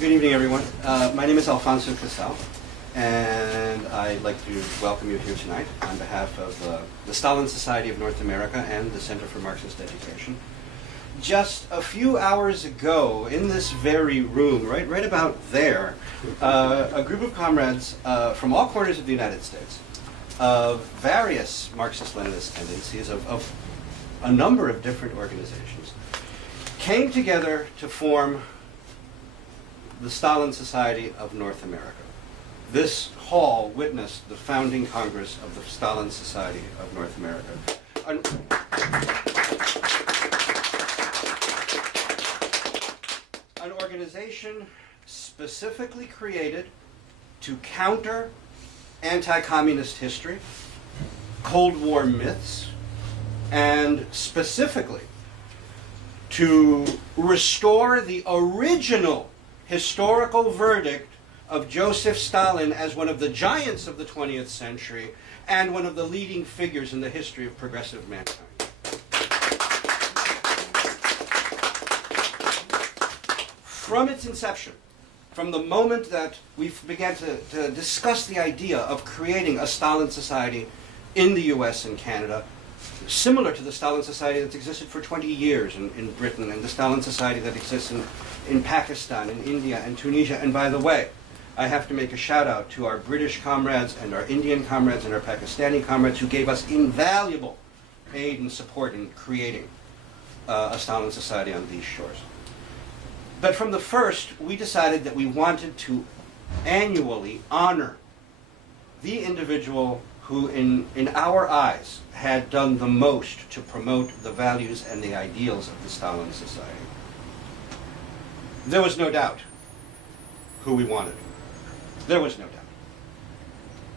Good evening, everyone. My name is Alfonso Casal, and I'd like to welcome you here tonight on behalf of the Stalin Society of North America and the Center for Marxist Education. Just a few hours ago, in this very room, right about there, a group of comrades from all corners of the United States, of various Marxist-Leninist tendencies, of a number of different organizations, came together to form the Stalin Society of North America. This hall witnessed the founding Congress of the Stalin Society of North America. An organization specifically created to counter anti-communist history, Cold War myths, and specifically to restore the original historical verdict of Joseph Stalin as one of the giants of the 20th century and one of the leading figures in the history of progressive mankind. From its inception, from the moment that we began to discuss the idea of creating a Stalin Society in the US and Canada, similar to the Stalin Society that's existed for 20 years in Britain, and the Stalin Society that exists in Pakistan, in India, and Tunisia. And by the way, I have to make a shout out to our British comrades and our Indian comrades and our Pakistani comrades who gave us invaluable aid and support in creating a Stalin Society on these shores. But from the first, we decided that we wanted to annually honor the individual who, in our eyes, had done the most to promote the values and the ideals of the Stalin Society. There was no doubt who we wanted. There was no doubt.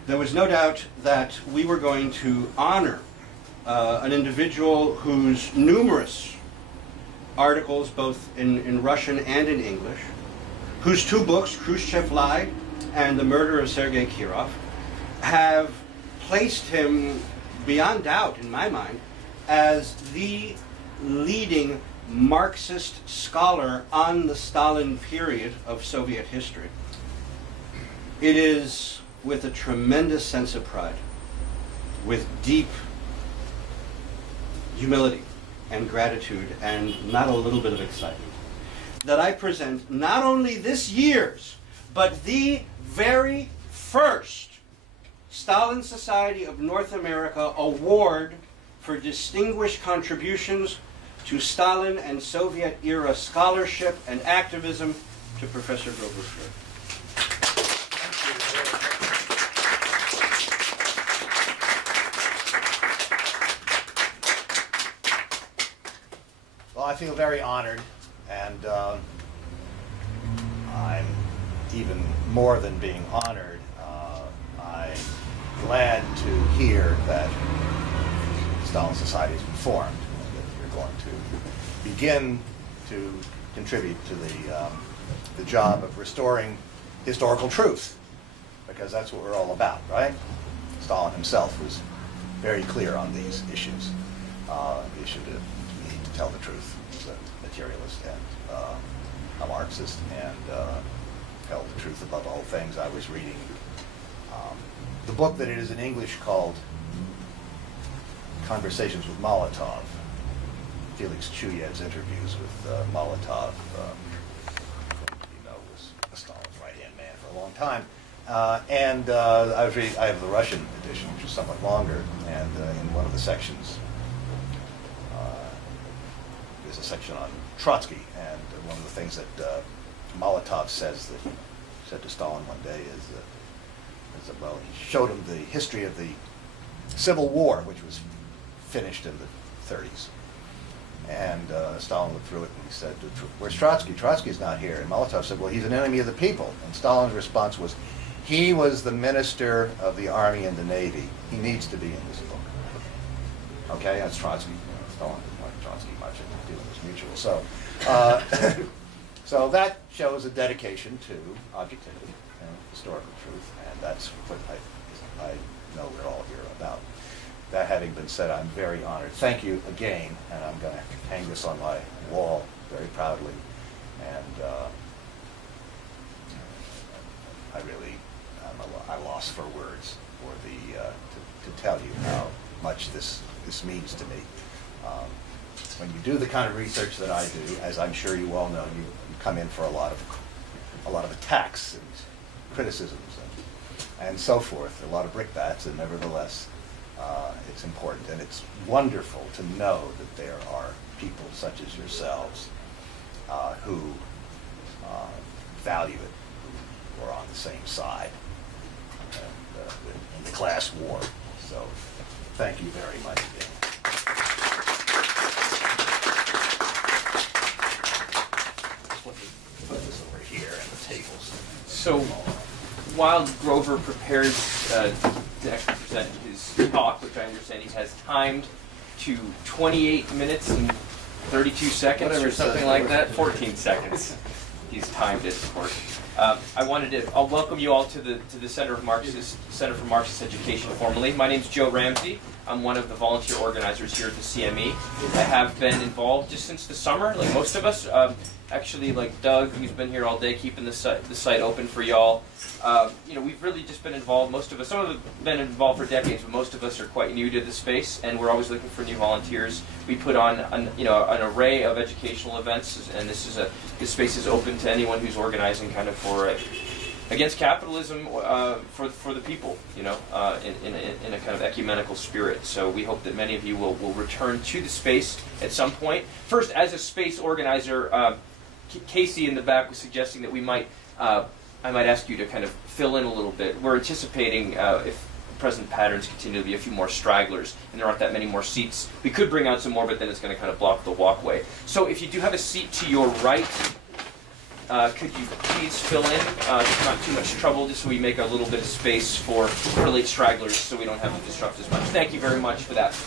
There was no doubt that we were going to honor an individual whose numerous articles, both in Russian and in English, whose two books, Khrushchev Lied and The Murder of Sergei Kirov, have placed him beyond doubt, in my mind, as the leading Marxist scholar on the Stalin period of Soviet history. It is with a tremendous sense of pride, with deep humility and gratitude, and not a little bit of excitement, that I present not only this year's, but the very first Stalin Society of North America Award for distinguished contributions to Stalin and Soviet-era scholarship and activism to Professor Grover Furr. Well, I feel very honored, and I'm even more than being honored. I'm glad to hear that the Stalin Society has been formed, and that you're going to begin to contribute to the job of restoring historical truth, because that's what we're all about, right? Stalin himself was very clear on these issues. The issue to need to tell the truth. He's a materialist and a Marxist, and held the truth above all things. I was reading the book that it is in English called Conversations with Molotov, Felix Chuyev's interviews with Molotov, was Stalin's right-hand man for a long time. And I was reading, I have the Russian edition, which is somewhat longer, and in one of the sections, there's a section on Trotsky, and one of the things that Molotov says that he said to Stalin one day is that, well, he showed him the history of the Civil War, which was finished in the 30s. And Stalin looked through it and he said, "Where's Trotsky? Trotsky's not here." And Molotov said, "Well, he's an enemy of the people." And Stalin's response was, "He was the minister of the Army and the Navy. He needs to be in this book." Okay, that's Trotsky. Stalin didn't like Trotsky much, and the feeling was mutual. So, so that shows a dedication to objectivity and historical truth, and that's what I know we're all here about. That having been said, I'm very honored. Thank you again, and I'm going to hang this on my wall very proudly. And this means to me. When you do the kind of research that I do, as I'm sure you all know, you come in for a lot of attacks and criticisms and so forth, a lot of brickbats, and nevertheless, it's important, and it's wonderful to know that there are people such as yourselves who value it, who are on the same side in the class war. So, thank you very much again. Put this over here and the tables. So, while Grover prepares to actually present his talk, which I understand he has timed to 28 minutes and 32 seconds Whatever or something says, like that, 14 seconds. He's timed it, of course. I'll welcome you all to the Center for Marxist Education formally. My name's Joe Ramsey. I'm one of the volunteer organizers here at the CME. I have been involved just since the summer, like most of us. Actually, like Doug, who's been here all day keeping the site open for y'all. We've really just been involved, most of us. Some of us have been involved for decades, but most of us are quite new to the space, and we're always looking for new volunteers. We put on an array of educational events, and this space is open to anyone who's organizing kind of for against capitalism for the people, in a kind of ecumenical spirit. So we hope that many of you will return to the space at some point. First, as a space organizer, Casey in the back was suggesting that we might, I might ask you to kind of fill in a little bit. We're anticipating, if present patterns continue to be, a few more stragglers, and there aren't that many more seats. We could bring out some more, but then it's going to kind of block the walkway. So if you do have a seat to your right, could you please fill in, not too much trouble, just so we make a little bit of space for late stragglers so we don't have to disrupt as much. Thank you very much for that.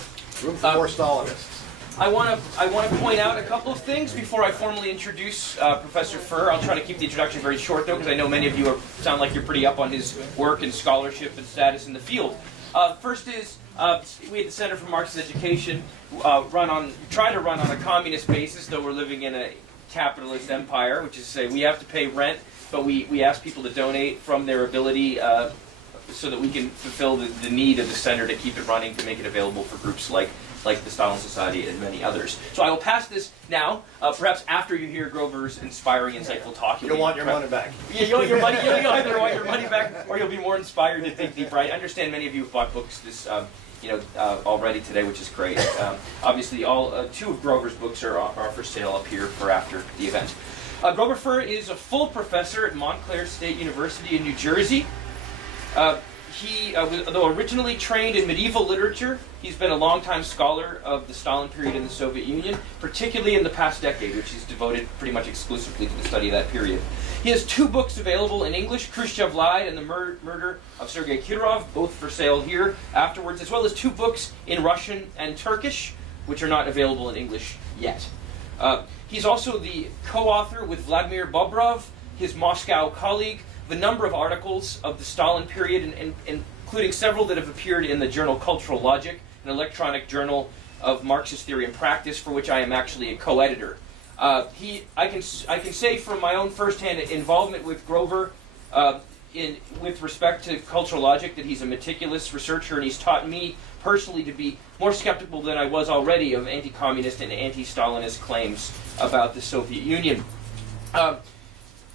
Room for more Stalinists. I want to point out a couple of things before I formally introduce Professor Furr. I'll try to keep the introduction very short, though, because I know many of you sound like you're pretty up on his work and scholarship and status in the field. First is, we at the Center for Marxist Education try to run on a communist basis, though we're living in a capitalist empire, which is to say we have to pay rent, but we ask people to donate from their ability so that we can fulfill the need of the center to keep it running, to make it available for groups like the Stalin Society and many others. So I will pass this now, perhaps after you hear Grover's inspiring, insightful talk. You'll want your money back. Yeah, you'll either want your money back, or you'll be more inspired to think deeper. I understand many of you have bought books this already today, which is great. Obviously, two of Grover's books are for sale up here for after the event. Grover Furr is a full professor at Montclair State University in New Jersey. Though originally trained in medieval literature, he's been a longtime scholar of the Stalin period in the Soviet Union, particularly in the past decade, which he's devoted pretty much exclusively to the study of that period. He has two books available in English, Khrushchev Lied and The Murder of Sergei Kirov, both for sale here afterwards, as well as two books in Russian and Turkish, which are not available in English yet. He's also the co-author with Vladimir Bobrov, his Moscow colleague, of a number of articles of the Stalin period, including several that have appeared in the journal Cultural Logic, an electronic journal of Marxist theory and practice, for which I am actually a co-editor. I can say from my own firsthand involvement with Grover with respect to Cultural Logic that he's a meticulous researcher, and he's taught me personally to be more skeptical than I was already of anti-communist and anti-Stalinist claims about the Soviet Union.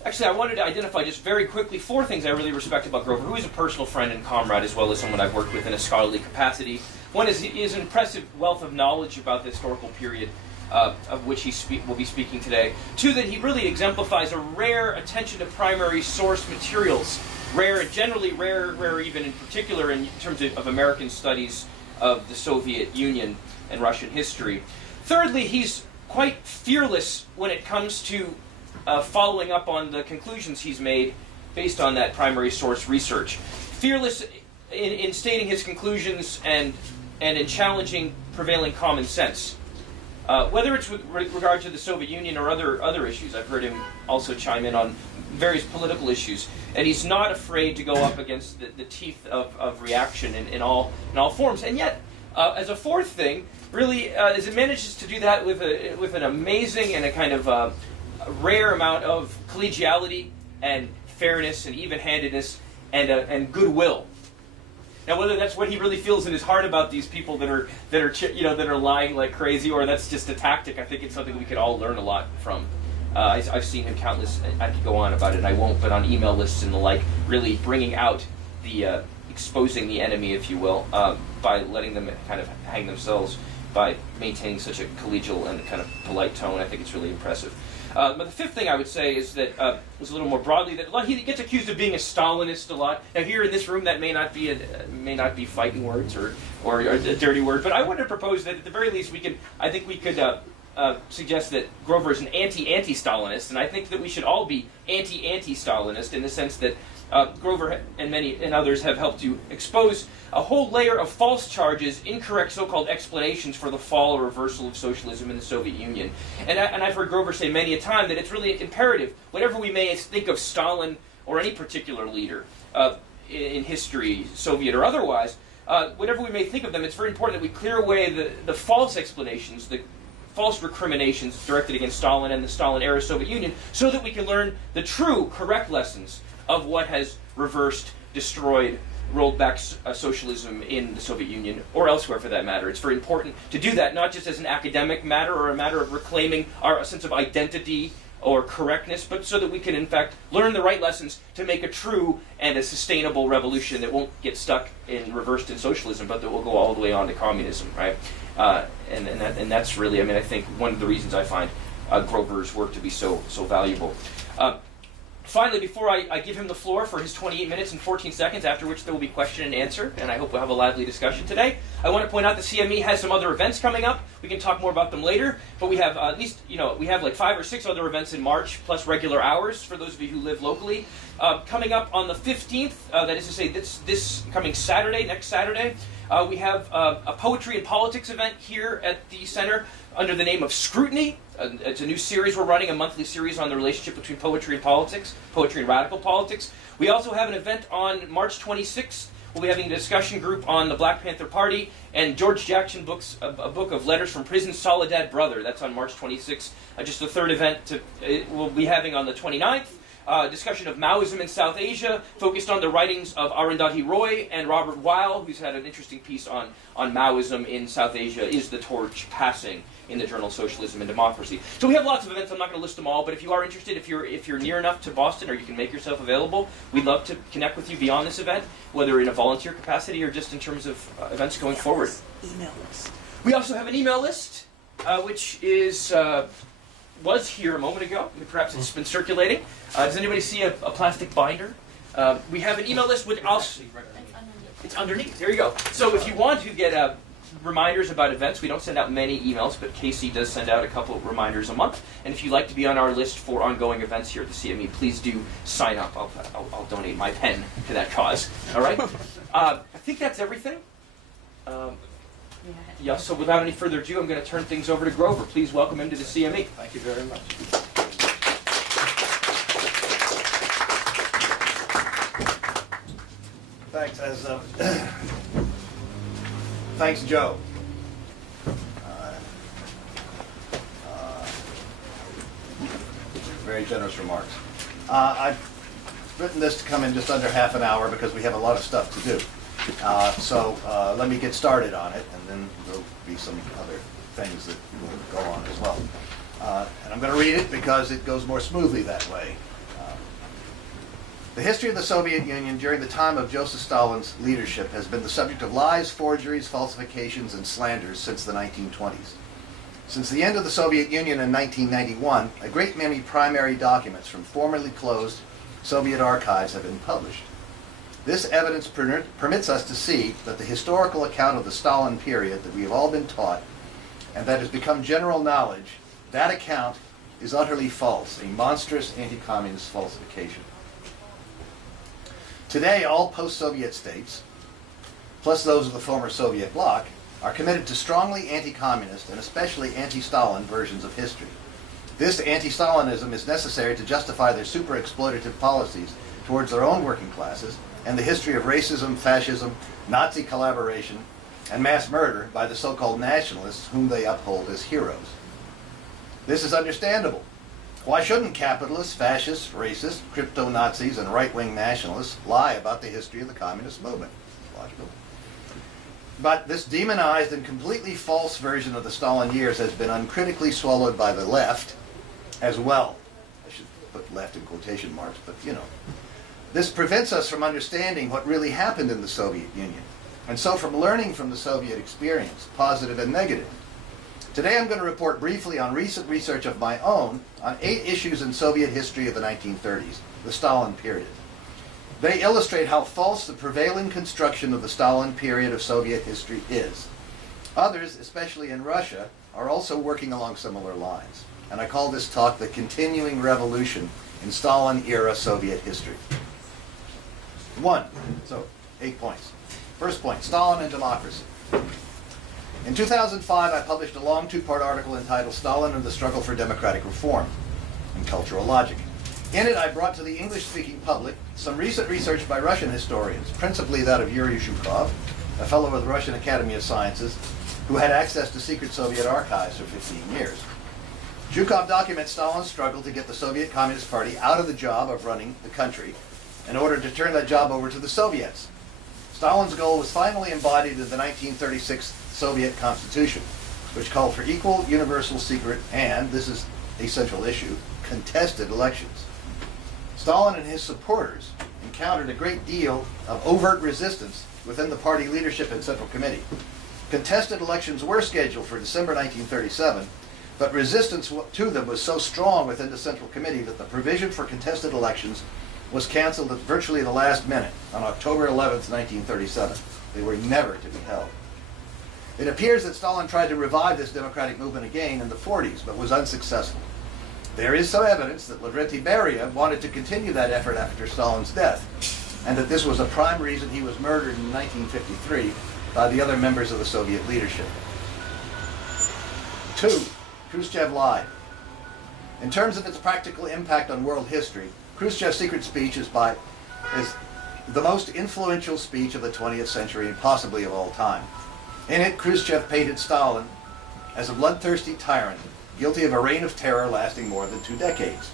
Actually, I wanted to identify just very quickly four things I really respect about Grover, who is a personal friend and comrade as well as someone I've worked with in a scholarly capacity. One is his impressive wealth of knowledge about the historical period of which he will be speaking today. Two, that he really exemplifies a rare attention to primary source materials, rare and generally rare even in particular in terms of American studies of the Soviet Union and Russian history. Thirdly, he's quite fearless when it comes to following up on the conclusions he's made based on that primary source research. Fearless in stating his conclusions and in challenging prevailing common sense. Whether it's with regard to the Soviet Union or other issues, I've heard him also chime in on various political issues, and he's not afraid to go up against the teeth of reaction in all forms. And yet, as a fourth thing, really, as it manages to do that with an amazing and a kind of a rare amount of collegiality and fairness and even-handedness and goodwill. Now, whether that's what he really feels in his heart about these people that are lying like crazy, or that's just a tactic, I think it's something we could all learn a lot from. I've seen him countless. I could go on about it, and I won't. But on email lists and the like, really bringing out the exposing the enemy, if you will, by letting them kind of hang themselves, by maintaining such a collegial and kind of polite tone. I think it's really impressive. But the fifth thing I would say is that was a little more broadly that he gets accused of being a Stalinist a lot. Now here in this room, that may not be fighting words or a dirty word, but I wanted to propose that at the very least we could suggest that Grover is an anti-Stalinist, and I think that we should all be anti-Stalinist in the sense that Grover and others have helped to expose a whole layer of false charges, incorrect so-called explanations for the fall or reversal of socialism in the Soviet Union. And I've heard Grover say many a time that it's really imperative, whatever we may think of Stalin or any particular leader in history, Soviet or otherwise, whatever we may think of them, it's very important that we clear away the false explanations, the false recriminations directed against Stalin and the Stalin-era Soviet Union, so that we can learn the true, correct lessons of what has reversed, destroyed, rolled back socialism in the Soviet Union, or elsewhere for that matter. It's very important to do that, not just as an academic matter or a matter of reclaiming our sense of identity or correctness, but so that we can, in fact, learn the right lessons to make a true and a sustainable revolution that won't get stuck in reversed in socialism, but that will go all the way on to communism, right? And that's really, I think, one of the reasons I find Grover's work to be so valuable. Finally, before I give him the floor for his 28 minutes and 14 seconds, after which there will be question and answer, and I hope we'll have a lively discussion today, I want to point out the CME has some other events coming up. We can talk more about them later, but we have at least, we have like 5 or 6 other events in March, plus regular hours for those of you who live locally. Coming up on the 15th, that is to say this coming Saturday, next Saturday, we have a poetry and politics event here at the center under the name of Scrutiny. It's a new series we're running, a monthly series on the relationship between poetry and politics, poetry and radical politics. We also have an event on March 26th. We'll be having a discussion group on the Black Panther Party and George Jackson books, a book of letters from prison, Soledad Brother. That's on March 26th. Just the third event we'll be having on the 29th. Discussion of Maoism in South Asia, focused on the writings of Arundhati Roy and Robert Weil, who's had an interesting piece on Maoism in South Asia. Is the torch passing? In the journal Socialism and Democracy. So we have lots of events. I'm not going to list them all, but if you are interested, if you're near enough to Boston, or you can make yourself available, we'd love to connect with you beyond this event, whether in a volunteer capacity or just in terms of events going forward. Email list. We also have an email list, which was here a moment ago. Perhaps it's been circulating. Does anybody see a plastic binder? We have an email list with also. It's underneath. There you go. So if you want to get reminders about events, we don't send out many emails, but Casey does send out a couple of reminders a month. And if you'd like to be on our list for ongoing events here at the CME, please do sign up. I'll donate my pen to that cause. All right. I think that's everything. Yeah. So without any further ado, I'm going to turn things over to Grover. Please welcome him to the CME. Thank you very much. Thanks. Thanks, Joe. Very generous remarks. I've written this to come in just under half an hour because we have a lot of stuff to do. So let me get started on it, and then there'll be some other things that will go on as well. And I'm going to read it because it goes more smoothly that way. The history of the Soviet Union during the time of Joseph Stalin's leadership has been the subject of lies, forgeries, falsifications, and slanders since the 1920s. Since the end of the Soviet Union in 1991, a great many primary documents from formerly closed Soviet archives have been published. This evidence permits us to see that the historical account of the Stalin period that we have all been taught and that has become general knowledge, that account is utterly false, a monstrous anti-communist falsification. Today, all post-Soviet states, plus those of the former Soviet bloc, are committed to strongly anti-communist and especially anti-Stalin versions of history. This anti-Stalinism is necessary to justify their super-exploitative policies towards their own working classes and the history of racism, fascism, Nazi collaboration, and mass murder by the so-called nationalists whom they uphold as heroes. This is understandable. Why shouldn't capitalists, fascists, racists, crypto-Nazis, and right-wing nationalists lie about the history of the communist movement? logical. But this demonized and completely false version of the Stalin years has been uncritically swallowed by the left as well. I should put left in quotation marks, but you know. This prevents us from understanding what really happened in the Soviet Union, and so from learning from the Soviet experience, positive and negative. Today I'm going to report briefly on recent research of my own on 8 issues in Soviet history of the 1930s, the Stalin period. They illustrate how false the prevailing construction of the Stalin period of Soviet history is. Others, especially in Russia, are also working along similar lines, and I call this talk The Continuing Revolution in Stalin-Era Soviet History. 1. So, 8 points. First point, Stalin and Democracy. In 2005, I published a long 2-part article entitled Stalin and the Struggle for Democratic Reform in Cultural Logic. In it, I brought to the English-speaking public some recent research by Russian historians, principally that of Yuri Zhukov, a fellow of the Russian Academy of Sciences, who had access to secret Soviet archives for 15 years. Zhukov documents Stalin's struggle to get the Soviet Communist Party out of the job of running the country in order to turn that job over to the Soviets. Stalin's goal was finally embodied in the 1936 Soviet Constitution, which called for equal, universal, secret, and, this is a central issue, contested elections. Stalin and his supporters encountered a great deal of overt resistance within the party leadership and Central Committee. Contested elections were scheduled for December 1937, but resistance to them was so strong within the Central Committee that the provision for contested elections was canceled at virtually the last minute on October 11th, 1937. They were never to be held. It appears that Stalin tried to revive this democratic movement again in the 40s, but was unsuccessful. There is some evidence that Lavrentiy Beria wanted to continue that effort after Stalin's death, and that this was a prime reason he was murdered in 1953 by the other members of the Soviet leadership. 2. Khrushchev lied. In terms of its practical impact on world history, Khrushchev's secret speech is the most influential speech of the 20th century and possibly of all time. In it, Khrushchev painted Stalin as a bloodthirsty tyrant, guilty of a reign of terror lasting more than 2 decades.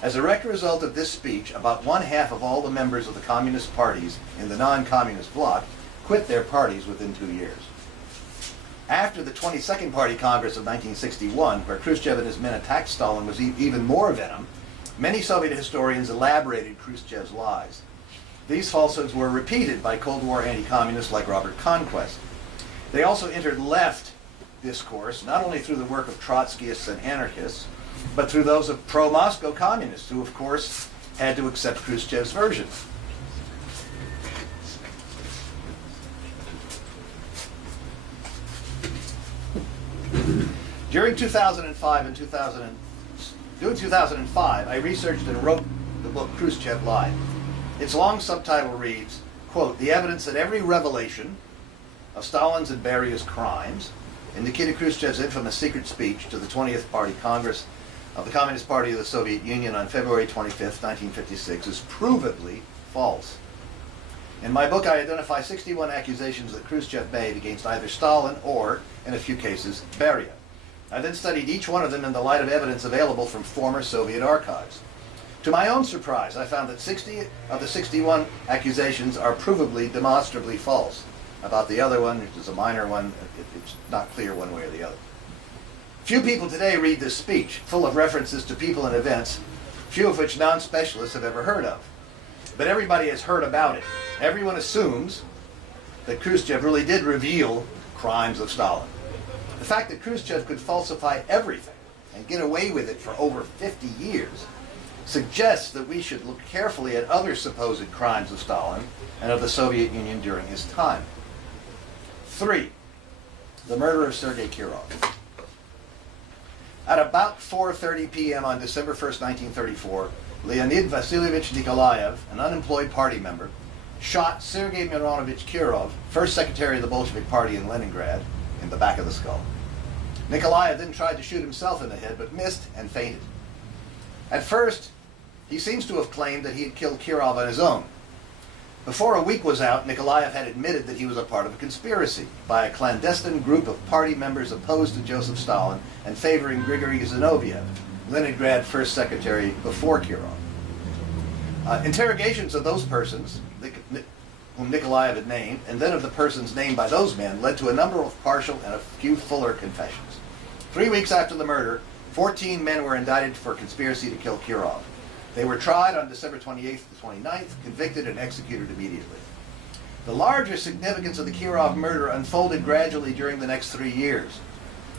As a direct result of this speech, about 1/2 of all the members of the communist parties in the non-communist bloc quit their parties within 2 years. After the 22nd Party Congress of 1961, where Khrushchev and his men attacked Stalin with even more venom, many Soviet historians elaborated Khrushchev's lies. These falsehoods were repeated by Cold War anti-communists like Robert Conquest. They also entered left discourse, not only through the work of Trotskyists and anarchists, but through those of pro-Moscow communists, who of course had to accept Khrushchev's version. During 2005, I researched and wrote the book Khrushchev Lied. Its long subtitle reads, quote, "The evidence that every revelation of Stalin's and Beria's crimes in Nikita Khrushchev's infamous secret speech to the 20th Party Congress of the Communist Party of the Soviet Union on February 25th, 1956 is provably false." In my book, I identify 61 accusations that Khrushchev made against either Stalin or, in a few cases, Beria. I then studied each one of them in the light of evidence available from former Soviet archives. To my own surprise, I found that 60 of the 61 accusations are provably, demonstrably false. About the other one, which is a minor one, it's not clear one way or the other. Few people today read this speech, full of references to people and events, few of which non-specialists have ever heard of. But everybody has heard about it. Everyone assumes that Khrushchev really did reveal crimes of Stalin. The fact that Khrushchev could falsify everything and get away with it for over 50 years suggests that we should look carefully at other supposed crimes of Stalin and of the Soviet Union during his time. 3. The murder of Sergei Kirov. At about 4:30 p.m. on December 1st, 1934, Leonid Vasilievich Nikolaev, an unemployed party member, shot Sergei Mironovich Kirov, first secretary of the Bolshevik Party in Leningrad, in the back of the skull. Nikolaev then tried to shoot himself in the head, but missed and fainted. At first, he seems to have claimed that he had killed Kirov on his own. Before a week was out, Nikolaev had admitted that he was a part of a conspiracy by a clandestine group of party members opposed to Joseph Stalin and favoring Grigory Zinoviev, Leningrad first secretary before Kirov. Interrogations of those persons, whom Nikolaev had named, and then of the persons named by those men, led to a number of partial and a few fuller confessions. 3 weeks after the murder, 14 men were indicted for conspiracy to kill Kirov. They were tried on December 28th to 29th, convicted and executed immediately. The larger significance of the Kirov murder unfolded gradually during the next 3 years.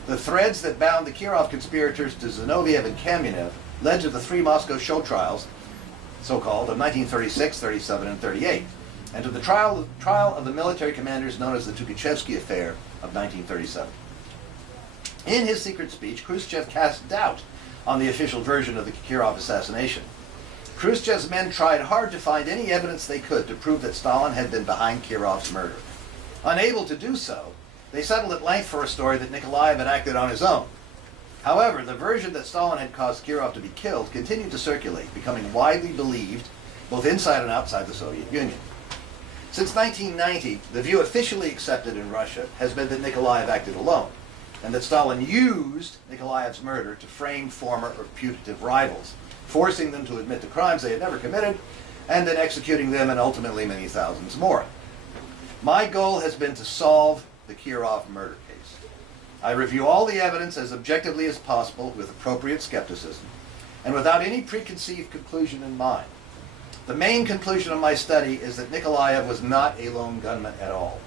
The threads that bound the Kirov conspirators to Zinoviev and Kamenev led to the 3 Moscow show trials, so-called, of 1936, 37, and 38, and to the trial of the military commanders known as the Tukhachevsky affair of 1937. In his secret speech, Khrushchev cast doubt on the official version of the Kirov assassination. Khrushchev's men tried hard to find any evidence they could to prove that Stalin had been behind Kirov's murder. Unable to do so, they settled at length for a story that Nikolaev had acted on his own. However, the version that Stalin had caused Kirov to be killed continued to circulate, becoming widely believed both inside and outside the Soviet Union. Since 1990, the view officially accepted in Russia has been that Nikolaev acted alone, and that Stalin used Nikolaev's murder to frame former or putative rivals, forcing them to admit to crimes they had never committed, and then executing them and ultimately many thousands more. My goal has been to solve the Kirov murder case. I review all the evidence as objectively as possible with appropriate skepticism, and without any preconceived conclusion in mind. The main conclusion of my study is that Nikolaev was not a lone gunman at all.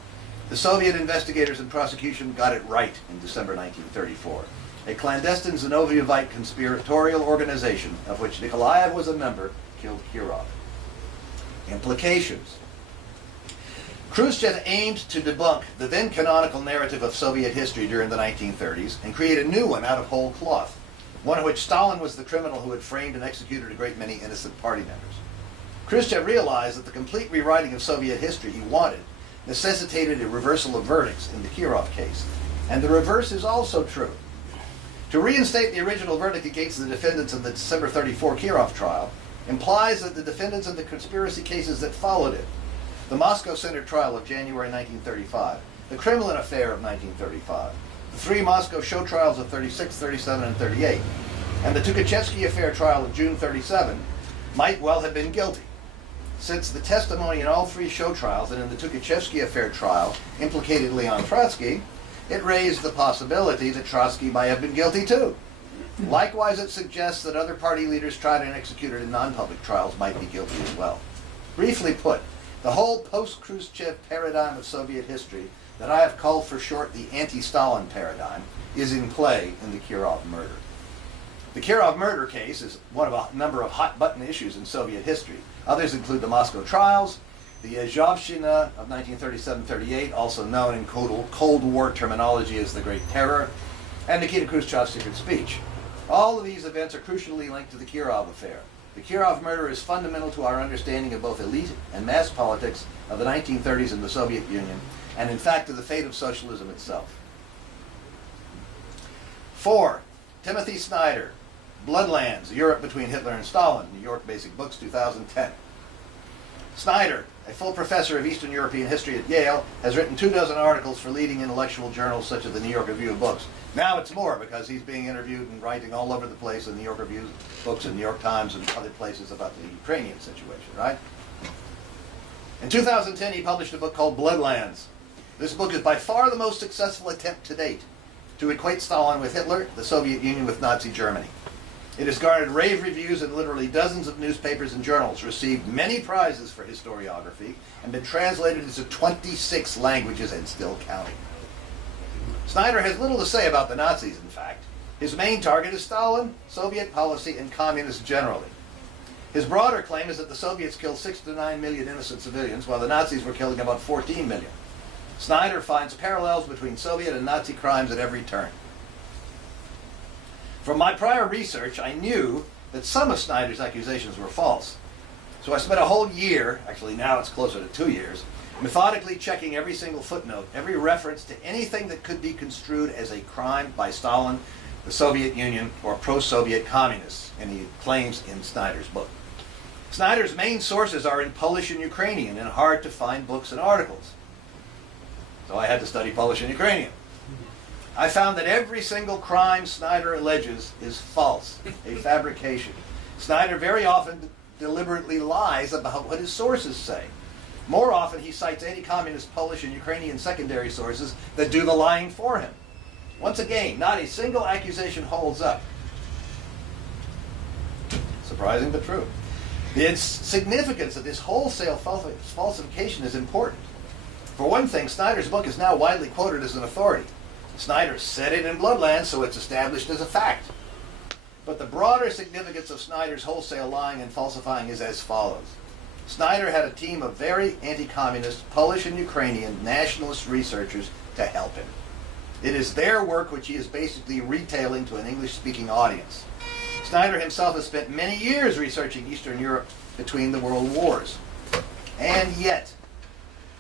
The Soviet investigators and prosecution got it right in December 1934. A clandestine Zinovievite conspiratorial organization, of which Nikolaev was a member, killed Kirov. Implications. Khrushchev aimed to debunk the then canonical narrative of Soviet history during the 1930s and create a new one out of whole cloth, one in which Stalin was the criminal who had framed and executed a great many innocent party members. Khrushchev realized that the complete rewriting of Soviet history he wanted necessitated a reversal of verdicts in the Kirov case, and the reverse is also true. To reinstate the original verdict against the defendants in the December 34 Kirov trial implies that the defendants in the conspiracy cases that followed it, the Moscow-centered trial of January 1935, the Kremlin affair of 1935, the 3 Moscow show trials of 36, 37, and 38, and the Tukhachevsky affair trial of June 37, might well have been guilty, since the testimony in all 3 show trials and in the Tukhachevsky affair trial implicated Leon Trotsky. It raised the possibility that Trotsky might have been guilty too. Likewise, it suggests that other party leaders tried and executed in non-public trials might be guilty as well. Briefly put, the whole post-Khrushchev paradigm of Soviet history that I have called for short the anti-Stalin paradigm is in play in the Kirov murder. The Kirov murder case is one of a number of hot-button issues in Soviet history. Others include the Moscow trials, the Azovshchina of 1937-38, also known in Cold War terminology as the Great Terror, and Nikita Khrushchev's secret speech. All of these events are crucially linked to the Kirov affair. The Kirov murder is fundamental to our understanding of both elite and mass politics of the 1930s in the Soviet Union, and in fact to the fate of socialism itself. 4. Timothy Snyder, Bloodlands, Europe Between Hitler and Stalin, New York Basic Books, 2010. Snyder, a full professor of Eastern European history at Yale, has written 24 articles for leading intellectual journals such as the New York Review of Books. Now it's more because he's being interviewed and writing all over the place in the New York Review of Books and New York Times and other places about the Ukrainian situation, right? In 2010, he published a book called Bloodlands. This book is by far the most successful attempt to date to equate Stalin with Hitler, the Soviet Union with Nazi Germany. It has garnered rave reviews in literally dozens of newspapers and journals, received many prizes for historiography, and been translated into 26 languages and still counting. Snyder has little to say about the Nazis, in fact. His main target is Stalin, Soviet policy, and communists generally. His broader claim is that the Soviets killed 6 to 9 million innocent civilians, while the Nazis were killing about 14 million. Snyder finds parallels between Soviet and Nazi crimes at every turn. From my prior research, I knew that some of Snyder's accusations were false. So I spent a whole year, actually now it's closer to 2 years, methodically checking every single footnote, every reference to anything that could be construed as a crime by Stalin, the Soviet Union, or pro-Soviet communists, and he claims in Snyder's book. Snyder's main sources are in Polish and Ukrainian, and hard-to-find books and articles. So I had to study Polish and Ukrainian. I found that every single crime Snyder alleges is false, a fabrication. Snyder very often deliberately lies about what his sources say. More often, he cites anti-communist Polish and Ukrainian secondary sources that do the lying for him. Once again, not a single accusation holds up. Surprising but true. The significance of this wholesale falsification is important. For one thing, Snyder's book is now widely quoted as an authority. Snyder said it in Bloodlands, so it's established as a fact. But the broader significance of Snyder's wholesale lying and falsifying is as follows. Snyder had a team of very anti-communist Polish and Ukrainian nationalist researchers to help him. It is their work which he is basically retailing to an English-speaking audience. Snyder himself has spent many years researching Eastern Europe between the world wars. And yet,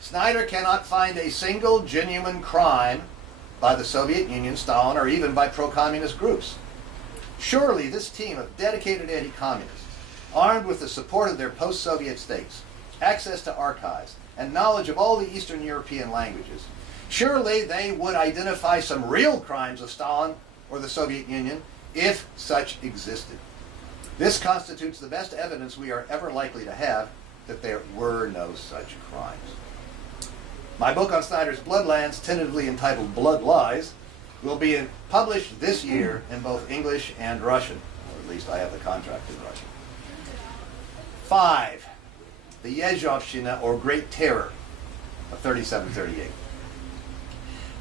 Snyder cannot find a single genuine crime by the Soviet Union, Stalin, or even by pro-communist groups. Surely this team of dedicated anti-communists, armed with the support of their post-Soviet states, access to archives, and knowledge of all the Eastern European languages, surely they would identify some real crimes of Stalin or the Soviet Union, if such existed. This constitutes the best evidence we are ever likely to have that there were no such crimes. My book on Snyder's Bloodlands, tentatively entitled Blood Lies, will be published this year in both English and Russian, or at least I have the contract in Russian. 5. The Yezhovshchina, or Great Terror, of 37-38.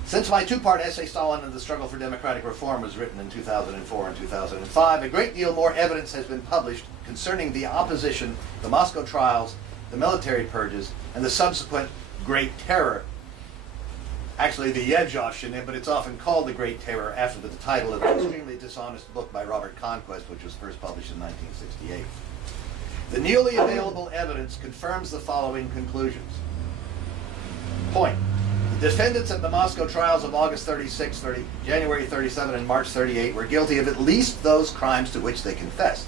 Since my two-part essay, Stalin and the Struggle for Democratic Reform, was written in 2004 and 2005, a great deal more evidence has been published concerning the opposition, the Moscow trials, the military purges, and the subsequent Great Terror. Actually, the Yezhovshchina, but it's often called the Great Terror after the title of an extremely dishonest book by Robert Conquest, which was first published in 1968. The newly available evidence confirms the following conclusions. Point. The defendants at the Moscow trials of August 36, January 37, and March 38 were guilty of at least those crimes to which they confessed.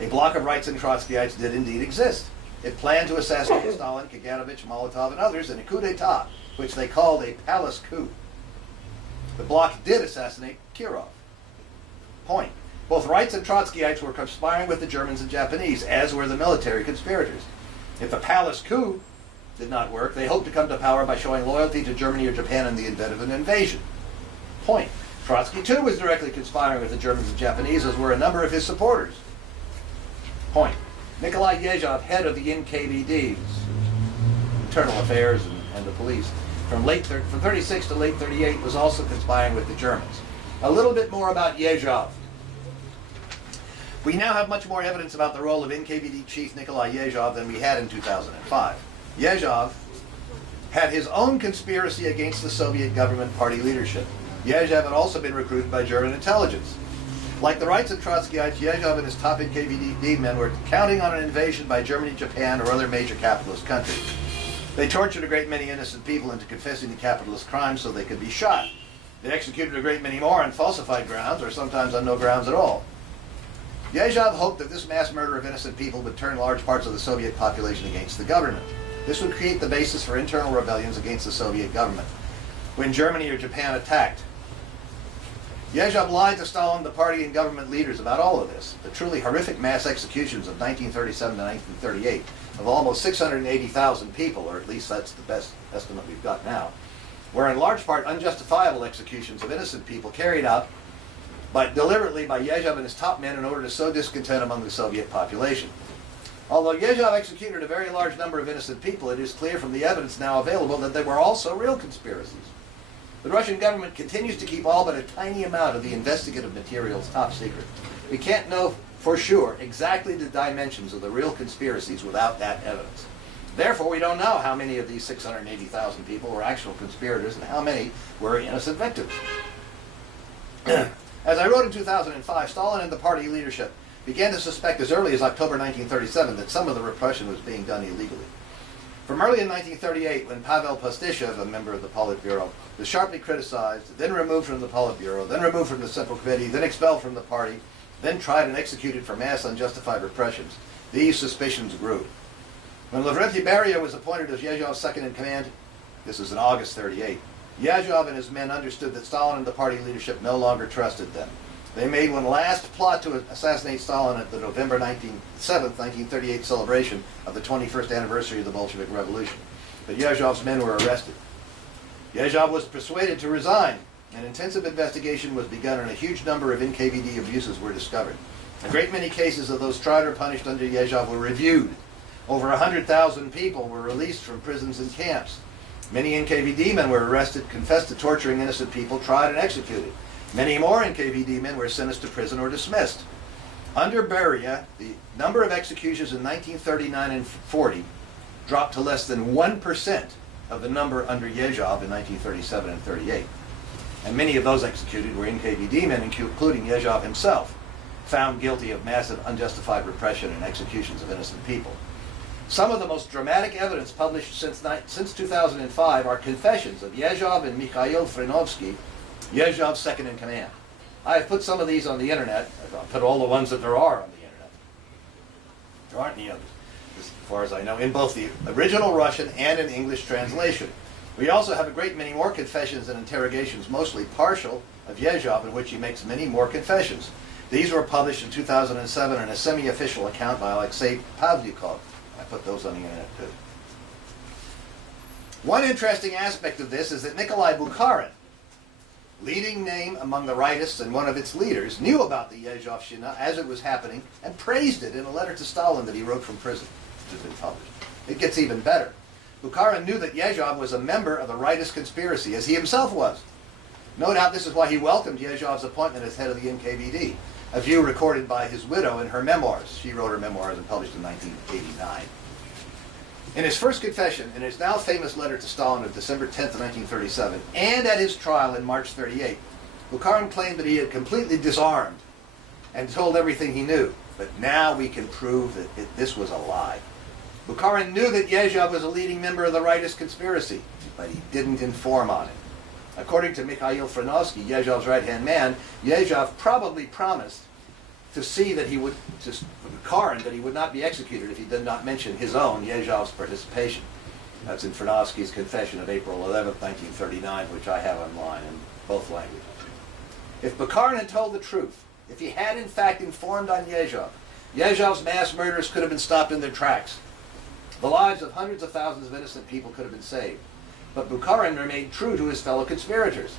A bloc of Rights and Trotskyites did indeed exist. It planned to assassinate Stalin, Kaganovich, Molotov, and others in a coup d'etat, which they called a palace coup. The bloc did assassinate Kirov. Point. Both Rights and Trotskyites were conspiring with the Germans and Japanese, as were the military conspirators. If the palace coup did not work, they hoped to come to power by showing loyalty to Germany or Japan in the event of an invasion. Point. Trotsky, too, was directly conspiring with the Germans and Japanese, as were a number of his supporters. Point. Nikolai Yezhov, head of the NKVD, Internal Affairs and the police, from 36 to late 38, was also conspiring with the Germans. A little bit more about Yezhov. We now have much more evidence about the role of NKVD chief Nikolai Yezhov than we had in 2005. Yezhov had his own conspiracy against the Soviet government party leadership. Yezhov had also been recruited by German intelligence. Like the Rights and Trotskyites, Yezhov and his top NKVD men were counting on an invasion by Germany, Japan, or other major capitalist countries. They tortured a great many innocent people into confessing to capitalist crimes so they could be shot. They executed a great many more on falsified grounds, or sometimes on no grounds at all. Yezhov hoped that this mass murder of innocent people would turn large parts of the Soviet population against the government. This would create the basis for internal rebellions against the Soviet government when Germany or Japan attacked. Yezhov lied to Stalin, the party, and government leaders about all of this. The truly horrific mass executions of 1937 to 1938 of almost 680,000 people, or at least that's the best estimate we've got now, were in large part unjustifiable executions of innocent people carried out deliberately by Yezhov and his top men in order to sow discontent among the Soviet population. Although Yezhov executed a very large number of innocent people, it is clear from the evidence now available that there were also real conspiracies. The Russian government continues to keep all but a tiny amount of the investigative materials top secret. We can't know for sure exactly the dimensions of the real conspiracies without that evidence. Therefore, we don't know how many of these 680,000 people were actual conspirators and how many were innocent victims. As I wrote in 2005, Stalin and the party leadership began to suspect as early as October 1937 that some of the repression was being done illegally. From early in 1938, when Pavel Postyshev, a member of the Politburo, was sharply criticized, then removed from the Politburo, then removed from the Central Committee, then expelled from the party, then tried and executed for mass unjustified repressions, these suspicions grew. When Lavrentiy Beria was appointed as Yezhov's second-in-command, this was in August 38, Yezhov and his men understood that Stalin and the party leadership no longer trusted them. They made one last plot to assassinate Stalin at the November 7th, 1938 celebration of the 21st anniversary of the Bolshevik Revolution. But Yezhov's men were arrested. Yezhov was persuaded to resign. An intensive investigation was begun and a huge number of NKVD abuses were discovered. A great many cases of those tried or punished under Yezhov were reviewed. Over 100,000 people were released from prisons and camps. Many NKVD men were arrested, confessed to torturing innocent people, tried and executed. Many more NKVD men were sentenced to prison or dismissed. Under Beria, the number of executions in 1939 and 40 dropped to less than 1% of the number under Yezhov in 1937 and 38. And many of those executed were NKVD men, including Yezhov himself, found guilty of massive unjustified repression and executions of innocent people. Some of the most dramatic evidence published since 2005 are confessions of Yezhov and Mikhail Frenovsky, Yezhov's second in command. I have put some of these on the internet. I've put all the ones that there are on the internet. There aren't any others, as far as I know, in both the original Russian and in English translation. We also have a great many more confessions and interrogations, mostly partial, of Yezhov, in which he makes many more confessions. These were published in 2007 in a semi-official account by Alexei Pavlyukov. I put those on the internet too. One interesting aspect of this is that Nikolai Bukharin, leading name among the rightists and one of its leaders, knew about the Yezhovshchina as it was happening and praised it in a letter to Stalin that he wrote from prison, which has been published. It gets even better. Bukharin knew that Yezhov was a member of the rightist conspiracy, as he himself was. No doubt this is why he welcomed Yezhov's appointment as head of the NKVD, a view recorded by his widow in her memoirs. She wrote her memoirs and published in 1989. In his first confession, in his now famous letter to Stalin of December 10th, 1937, and at his trial in March 38, Bukharin claimed that he had completely disarmed and told everything he knew. But now we can prove that this was a lie. Bukharin knew that Yezhov was a leading member of the rightist conspiracy, but he didn't inform on it. According to Mikhail Frenovsky, Yezhov's right-hand man, Yezhov probably promised to see that he would, to Bukharin, that he would not be executed if he did not mention his own, Yezhov's participation. That's in Frenovsky's confession of April 11th, 1939, which I have online in both languages. If Bukharin had told the truth, if he had in fact informed on Yezhov, Yezhov's mass murders could have been stopped in their tracks. The lives of hundreds of thousands of innocent people could have been saved. But Bukharin remained true to his fellow conspirators.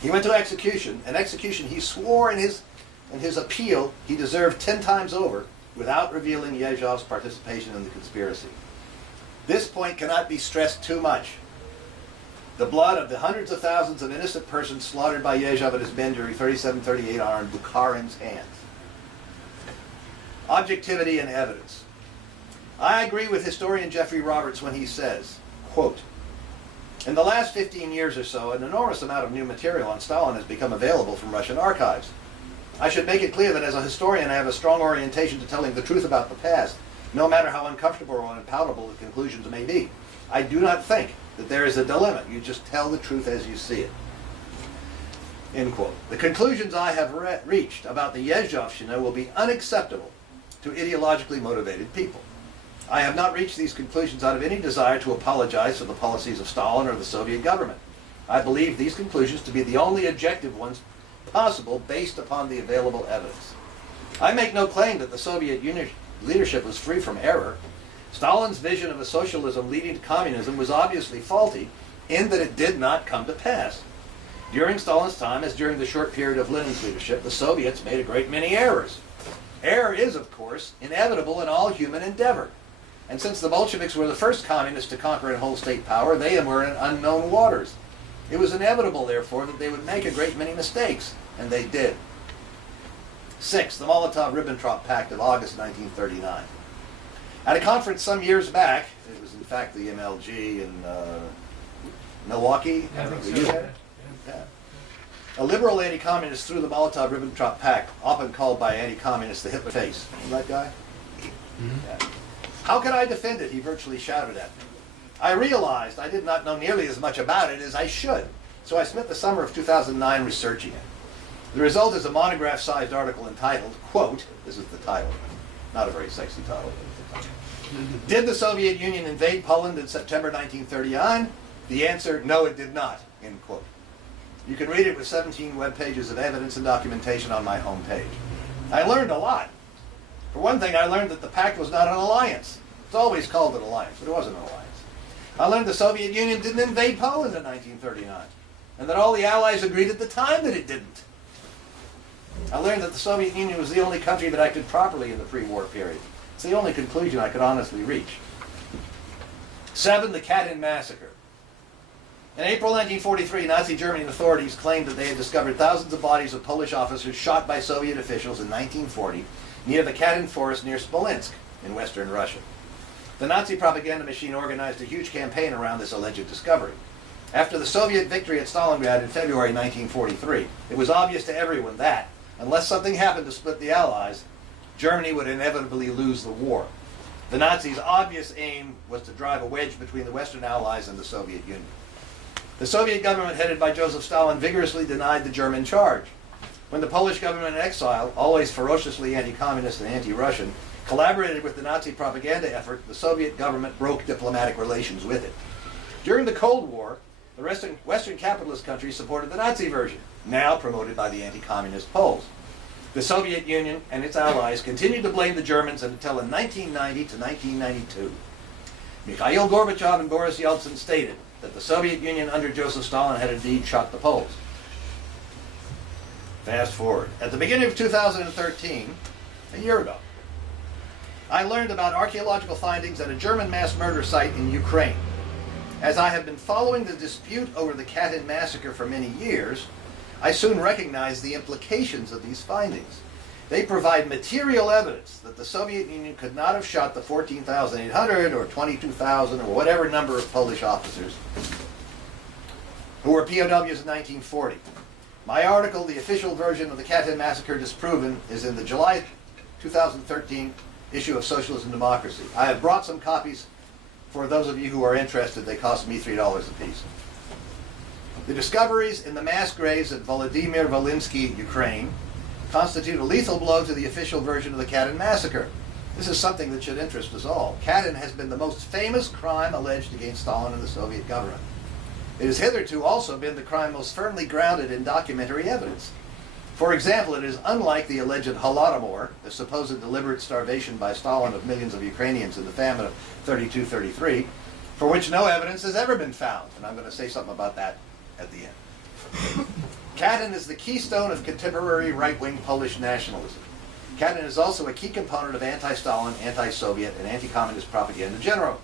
He went to execution, an execution he swore in his appeal he deserved 10 times over without revealing Yezhov's participation in the conspiracy. This point cannot be stressed too much. The blood of the hundreds of thousands of innocent persons slaughtered by Yezhov and his men during 37-38 are in Bukharin's hands. Objectivity and evidence. I agree with historian Jeffrey Roberts when he says, quote, "In the last 15 years or so, an enormous amount of new material on Stalin has become available from Russian archives. I should make it clear that as a historian I have a strong orientation to telling the truth about the past, no matter how uncomfortable or unpalatable the conclusions may be. I do not think that there is a dilemma. You just tell the truth as you see it." End quote. The conclusions I have reached about the Yezhovshchina will be unacceptable to ideologically motivated people. I have not reached these conclusions out of any desire to apologize for the policies of Stalin or the Soviet government. I believe these conclusions to be the only objective ones possible based upon the available evidence. I make no claim that the Soviet leadership was free from error. Stalin's vision of a socialism leading to communism was obviously faulty in that it did not come to pass. During Stalin's time, as during the short period of Lenin's leadership, the Soviets made a great many errors. Error is, of course, inevitable in all human endeavor. And since the Bolsheviks were the first communists to conquer and hold state power, they were in unknown waters. It was inevitable, therefore, that they would make a great many mistakes, and they did. 6. The Molotov-Ribbentrop Pact of August 1939. At a conference some years back, it was in fact the MLG in Milwaukee. Were you there? Yeah. A liberal anti-communist threw the Molotov-Ribbentrop Pact, often called by anti-communists the Hitler face. Remember that guy? Yeah. "How can I defend it?" he virtually shouted at me. I realized I did not know nearly as much about it as I should, so I spent the summer of 2009 researching it. The result is a monograph-sized article entitled, quote, this is the title, not a very sexy title. "Did the Soviet Union invade Poland in September 1939? The answer, no, it did not," end quote. You can read it with 17 web pages of evidence and documentation on my home page. I learned a lot. For one thing, I learned that the pact was not an alliance. It's always called an alliance, but it wasn't an alliance. I learned the Soviet Union didn't invade Poland in 1939, and that all the Allies agreed at the time that it didn't. I learned that the Soviet Union was the only country that acted properly in the pre-war period. It's the only conclusion I could honestly reach. 7. The Katyn Massacre. In April 1943, Nazi German authorities claimed that they had discovered thousands of bodies of Polish officers shot by Soviet officials in 1940 near the Katyn forest near Smolensk in western Russia. The Nazi propaganda machine organized a huge campaign around this alleged discovery. After the Soviet victory at Stalingrad in February 1943, it was obvious to everyone that, unless something happened to split the Allies, Germany would inevitably lose the war. The Nazis' obvious aim was to drive a wedge between the Western Allies and the Soviet Union. The Soviet government headed by Joseph Stalin vigorously denied the German charge. When the Polish government in exile, always ferociously anti-communist and anti-Russian, collaborated with the Nazi propaganda effort, the Soviet government broke diplomatic relations with it. During the Cold War, the Western capitalist countries supported the Nazi version, now promoted by the anti-communist Poles. The Soviet Union and its allies continued to blame the Germans until in 1990 to 1992. Mikhail Gorbachev and Boris Yeltsin stated that the Soviet Union under Joseph Stalin had indeed shot the Poles. Fast forward. At the beginning of 2013, a year ago, I learned about archaeological findings at a German mass murder site in Ukraine. As I have been following the dispute over the Katyn massacre for many years, I soon recognized the implications of these findings. They provide material evidence that the Soviet Union could not have shot the 14,800 or 22,000 or whatever number of Polish officers who were POWs in 1940. My article, The Official Version of the Katyn Massacre Disproven, is in the July 2013 issue of Socialism and Democracy. I have brought some copies for those of you who are interested. They cost me $3 a piece. The discoveries in the mass graves at Volodymyr Volynski, Ukraine, constitute a lethal blow to the official version of the Katyn massacre. This is something that should interest us all. Katyn has been the most famous crime alleged against Stalin and the Soviet government. It has hitherto also been the crime most firmly grounded in documentary evidence. For example, it is unlike the alleged Holodomor, the supposed deliberate starvation by Stalin of millions of Ukrainians in the famine of 32-33, for which no evidence has ever been found. And I'm going to say something about that at the end. Katyn is the keystone of contemporary right-wing Polish nationalism. Katyn is also a key component of anti-Stalin, anti-Soviet, and anti-communist propaganda generally.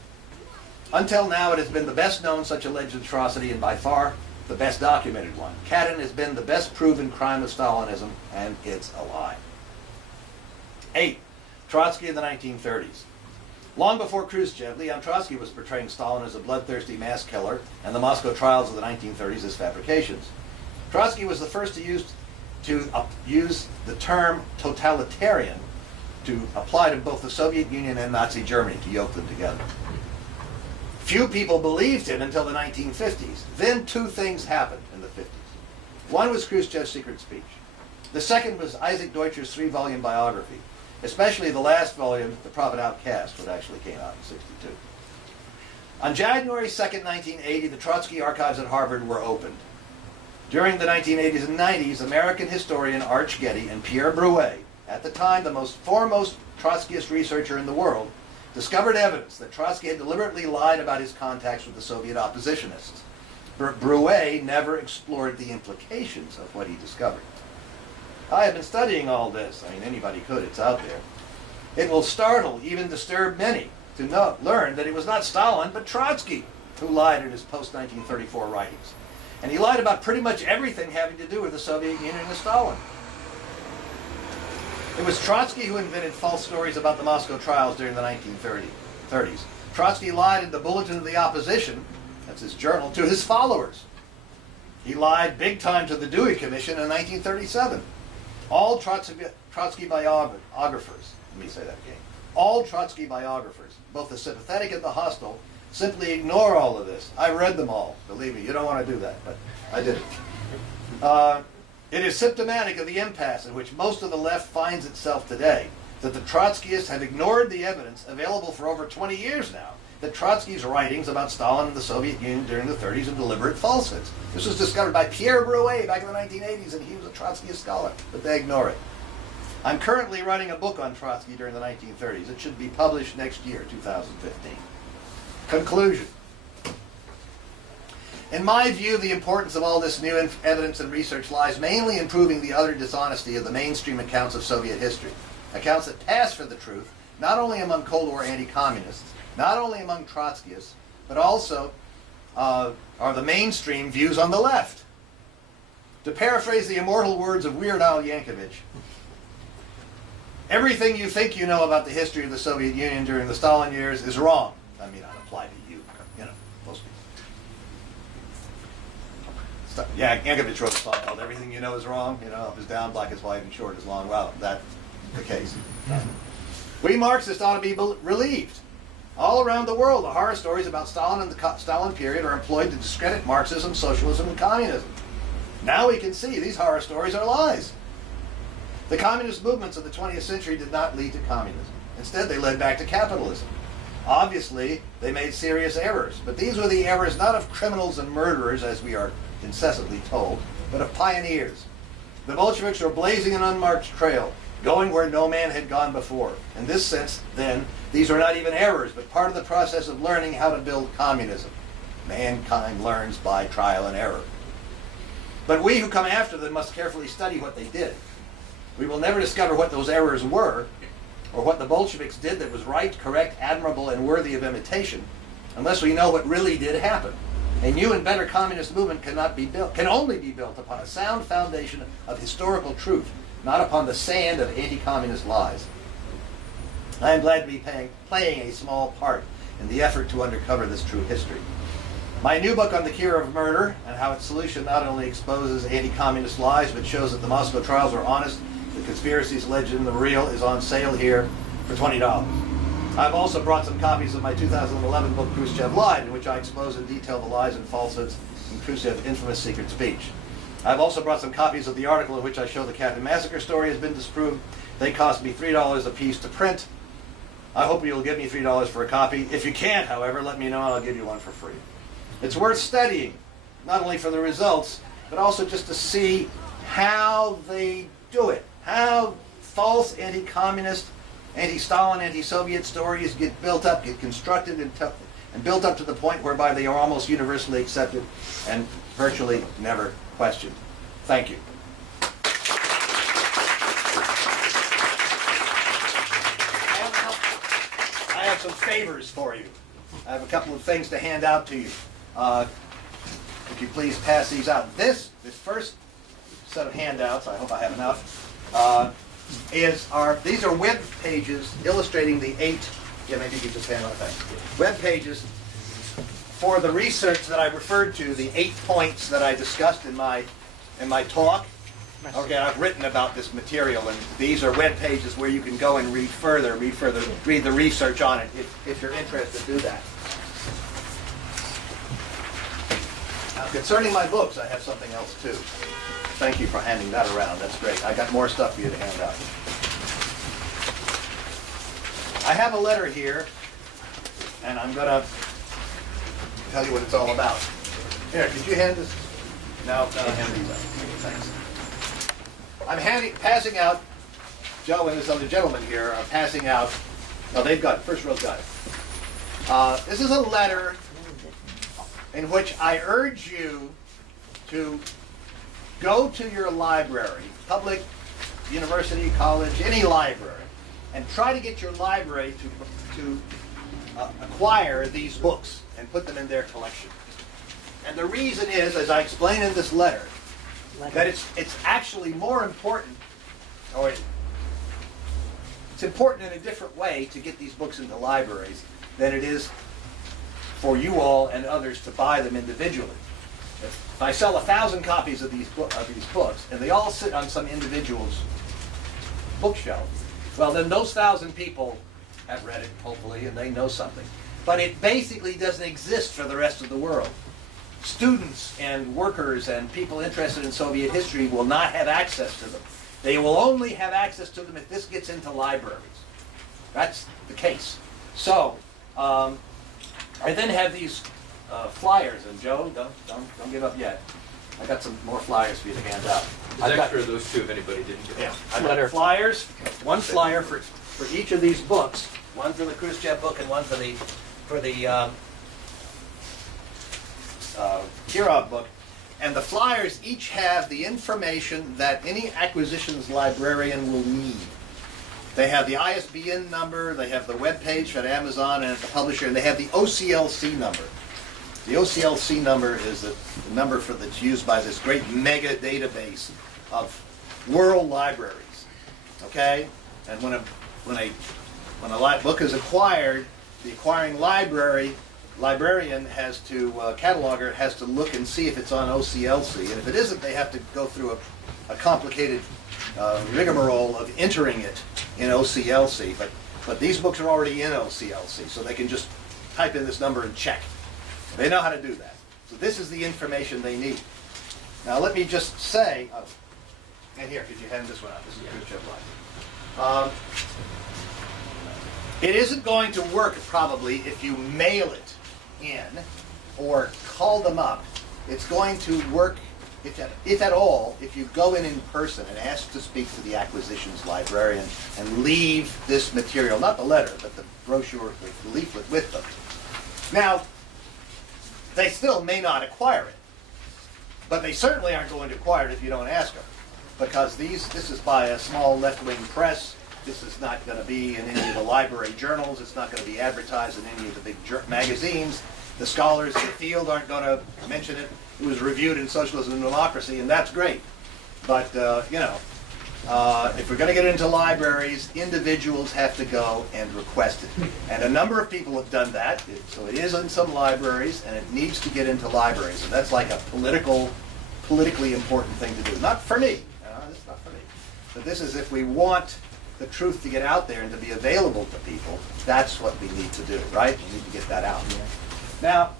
Until now, it has been the best-known such alleged atrocity and by far the best documented one. Katyn has been the best proven crime of Stalinism, and it's a lie. 8. Trotsky in the 1930s. Long before Khrushchev, Leon Trotsky was portraying Stalin as a bloodthirsty mass killer and the Moscow trials of the 1930s as fabrications. Trotsky was the first to use the term totalitarian to apply to both the Soviet Union and Nazi Germany, to yoke them together. Few people believed him until the 1950s. Then two things happened in the 50s. One was Khrushchev's secret speech. The second was Isaac Deutscher's 3-volume biography, especially the last volume, The Prophet Outcast, which actually came out in '62. On January 2nd, 1980, the Trotsky archives at Harvard were opened. During the 1980s and 90s, American historian Arch Getty and Pierre Brouet, at the time the foremost Trotskyist researcher in the world, discovered evidence that Trotsky had deliberately lied about his contacts with the Soviet oppositionists. Brouet never explored the implications of what he discovered. I have been studying all this. I mean, anybody could. It's out there. It will startle, even disturb many, to learn that it was not Stalin, but Trotsky who lied in his post-1934 writings. And he lied about pretty much everything having to do with the Soviet Union and Stalin. It was Trotsky who invented false stories about the Moscow trials during the 1930s. Trotsky lied in the Bulletin of the Opposition, that's his journal, to his followers. He lied big time to the Dewey Commission in 1937. All Trotsky biographers, let me say that again, all Trotsky biographers, both the sympathetic and the hostile, simply ignore all of this. I read them all. Believe me, you don't want to do that, but I did it. It is symptomatic of the impasse in which most of the left finds itself today, that the Trotskyists have ignored the evidence available for over 20 years now, that Trotsky's writings about Stalin and the Soviet Union during the 30s are deliberate falsehoods. This was discovered by Pierre Brouet back in the 1980s, and he was a Trotskyist scholar, but they ignore it. I'm currently writing a book on Trotsky during the 1930s. It should be published next year, 2015. Conclusion. In my view, the importance of all this new evidence and research lies mainly in proving the utter dishonesty of the mainstream accounts of Soviet history. Accounts that pass for the truth, not only among Cold War anti-communists, not only among Trotskyists, but also are the mainstream views on the left. To paraphrase the immortal words of Weird Al Yankovic, everything you think you know about the history of the Soviet Union during the Stalin years is wrong. I mean, I apply to you, most people. Yeah, Yankovic wrote a song called Everything You Know Is Wrong, up is down, black is white, and short is long. Well, that's the case. We Marxists ought to be relieved. All around the world, the horror stories about Stalin and the Stalin period are employed to discredit Marxism, socialism, and communism. Now we can see these horror stories are lies. The communist movements of the 20th century did not lead to communism. Instead, they led back to capitalism. Obviously, they made serious errors, but these were the errors not of criminals and murderers, as we are incessantly told, but of pioneers. The Bolsheviks were blazing an unmarked trail, going where no man had gone before. In this sense, then, these are not even errors, but part of the process of learning how to build communism. Mankind learns by trial and error. But we who come after them must carefully study what they did. We will never discover what those errors were, or what the Bolsheviks did that was right, correct, admirable, and worthy of imitation, unless we know what really did happen. A new and better communist movement can only be built upon a sound foundation of historical truth, not upon the sand of anti-communist lies. I am glad to be playing a small part in the effort to uncover this true history. My new book on the cure of murder and how its solution not only exposes anti-communist lies, but shows that the Moscow trials were honest, the conspiracies alleged in the real, is on sale here for $20. I've also brought some copies of my 2011 book, Khrushchev Lied, in which I expose in detail the lies and falsehoods in Khrushchev's infamous secret speech. I've also brought some copies of the article in which I show the Katyn massacre story has been disproved. They cost me $3 a piece to print. I hope you'll give me $3 for a copy. If you can't, however, let me know and I'll give you one for free. It's worth studying, not only for the results, but also just to see how they do it, how false anti-communist, anti-Stalin, anti-Soviet stories get built up, get constructed and built up to the point whereby they are almost universally accepted and virtually never questioned. Thank you. I have some favors for you. I have a couple of things to hand out to you. If you please pass these out. This first set of handouts, I hope I have enough, these are web pages illustrating the 8, maybe you can just hand on that, web pages for the research that I referred to, the 8 points that I discussed in my talk. Okay, I've written about this material, and these are web pages where you can go and read the research on it if you're interested, do that. Now, concerning my books, I have something else too. Thank you for handing that around. That's great. I got more stuff for you to hand out. I have a letter here, and I'm going to tell you what it's all about. Here, could you hand this? No, hand these out. Thanks. I'm passing out, Joe and this other gentleman here are passing out, they've got it, first row's got it. This is a letter in which I urge you to go to your library, public, university, college, any library, and try to get your library to acquire these books and put them in their collection. And the reason is, as I explain in this letter, that it's actually more important, or it's important in a different way to get these books into libraries than it is for you all and others to buy them individually. If I sell 1,000 copies of these books, and they all sit on some individual's bookshelf, well, then those 1,000 people have read it, hopefully, and they know something. But it basically doesn't exist for the rest of the world. Students and workers and people interested in Soviet history will not have access to them. They will only have access to them if this gets into libraries. That's the case. So, I then have these flyers, and Joe, don't give up yet. I got some more flyers for you to hand out. There's extra of those two if anybody didn't get Yeah, them. I've got flyers, one flyer for each of these books, one for the Khrushchev book and one for the Kirov book. And the flyers each have the information that any acquisitions librarian will need. They have the ISBN number, they have the web page at Amazon and at the publisher, and they have the OCLC number. The OCLC number is the number that's used by this great mega database of world libraries. Okay, and when a book is acquired, the acquiring librarian has to cataloger it, has to look and see if it's on OCLC, and if it isn't, they have to go through a complicated rigmarole of entering it in OCLC. But these books are already in OCLC, so they can just type in this number and check. They know how to do that. So this is the information they need. Now let me just say, and here, could you hand this one out? This is Khrushchev line. It isn't going to work probably if you mail it in or call them up. It's going to work, if at all, if you go in person and ask to speak to the acquisitions librarian and leave this material, not the letter, but the brochure, the leaflet with them. Now, they still may not acquire it, but they certainly aren't going to acquire it if you don't ask them, because this is by a small left-wing press. This is not going to be in any of the library journals. It's not going to be advertised in any of the big magazines. The scholars in the field aren't going to mention it. It was reviewed in Socialism and Democracy, and that's great. But, if we're going to get into libraries, individuals have to go and request it. And a number of people have done that. So it is in some libraries, and it needs to get into libraries. And that's like a politically important thing to do. Not for me. It's not for me. But this is if we want the truth to get out there and to be available to people, that's what we need to do, right? We need to get that out. Now,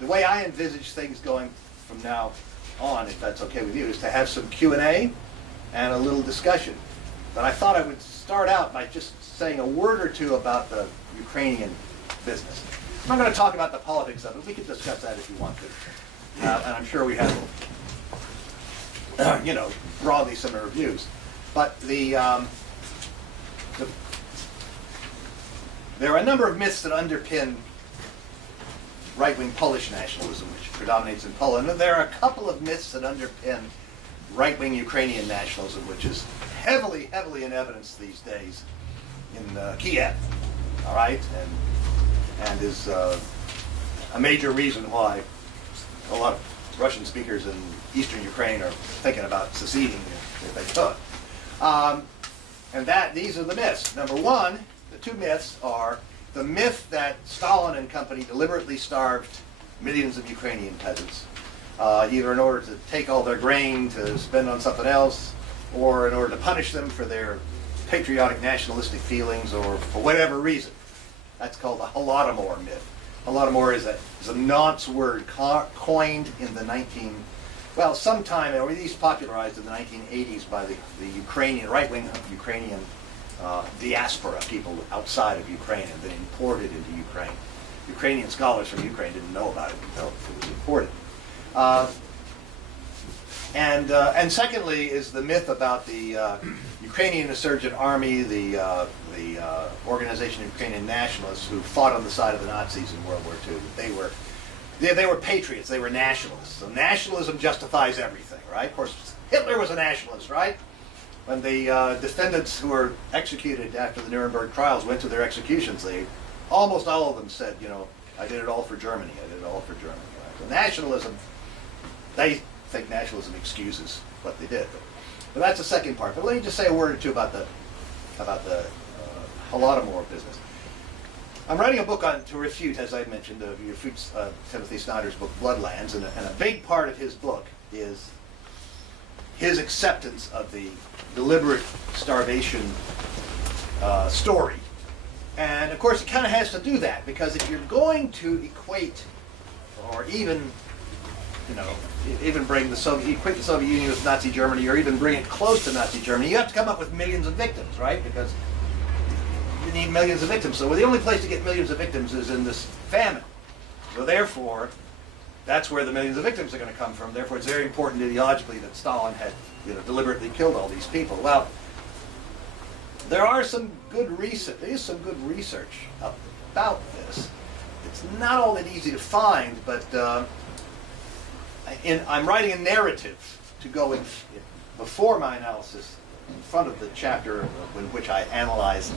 the way I envisage things going from now on, if that's okay with you, is to have some Q&A and a little discussion. But I thought I would start out by just saying a word or two about the Ukrainian business. I'm not going to talk about the politics of it. We can discuss that if you want to. And I'm sure we have, broadly similar views. But there are a number of myths that underpin right-wing Polish nationalism, which predominates in Poland. And there are a couple of myths that underpin right-wing Ukrainian nationalism, which is heavily, heavily in evidence these days in Kiev, all right, and is a major reason why a lot of Russian speakers in eastern Ukraine are thinking about seceding if they could. And these are the myths. Number one, the two myths are the myth that Stalin and company deliberately starved millions of Ukrainian peasants, either in order to take all their grain to spend on something else, or in order to punish them for their patriotic nationalistic feelings, or for whatever reason. That's called the Holodomor myth. Holodomor is a nonce word coined in the sometime, or at least popularized in the 1980s by the Ukrainian, right-wing Ukrainian diaspora, people outside of Ukraine, and then imported into Ukraine. Ukrainian scholars from Ukraine didn't know about it until it was imported. And secondly is the myth about the Ukrainian insurgent army, the Organization of Ukrainian Nationalists, who fought on the side of the Nazis in World War II. They were patriots, they were nationalists. So nationalism justifies everything, right? Of course, Hitler was a nationalist, right? When the defendants who were executed after the Nuremberg trials went to their executions, almost all of them said, I did it all for Germany, I did it all for Germany. Right? So nationalism, they think nationalism excuses what they did. But that's the second part. But let me just say a word or two about the Holodomor business. I'm writing a book to refute, as I mentioned, Timothy Snyder's book, Bloodlands, and a big part of his book is his acceptance of the deliberate starvation story. And of course, it kind of has to do that, because if you're going to equate, or even bring equate the Soviet Union with Nazi Germany, or even bring it close to Nazi Germany, you have to come up with millions of victims, right? Because you need millions of victims. So the only place to get millions of victims is in this famine. So therefore, that's where the millions of victims are going to come from. Therefore, it's very important ideologically that Stalin had, deliberately killed all these people. Well, there is some good research about this. It's not all that easy to find, but I'm writing a narrative to go in before my analysis in front of the chapter in which I analyze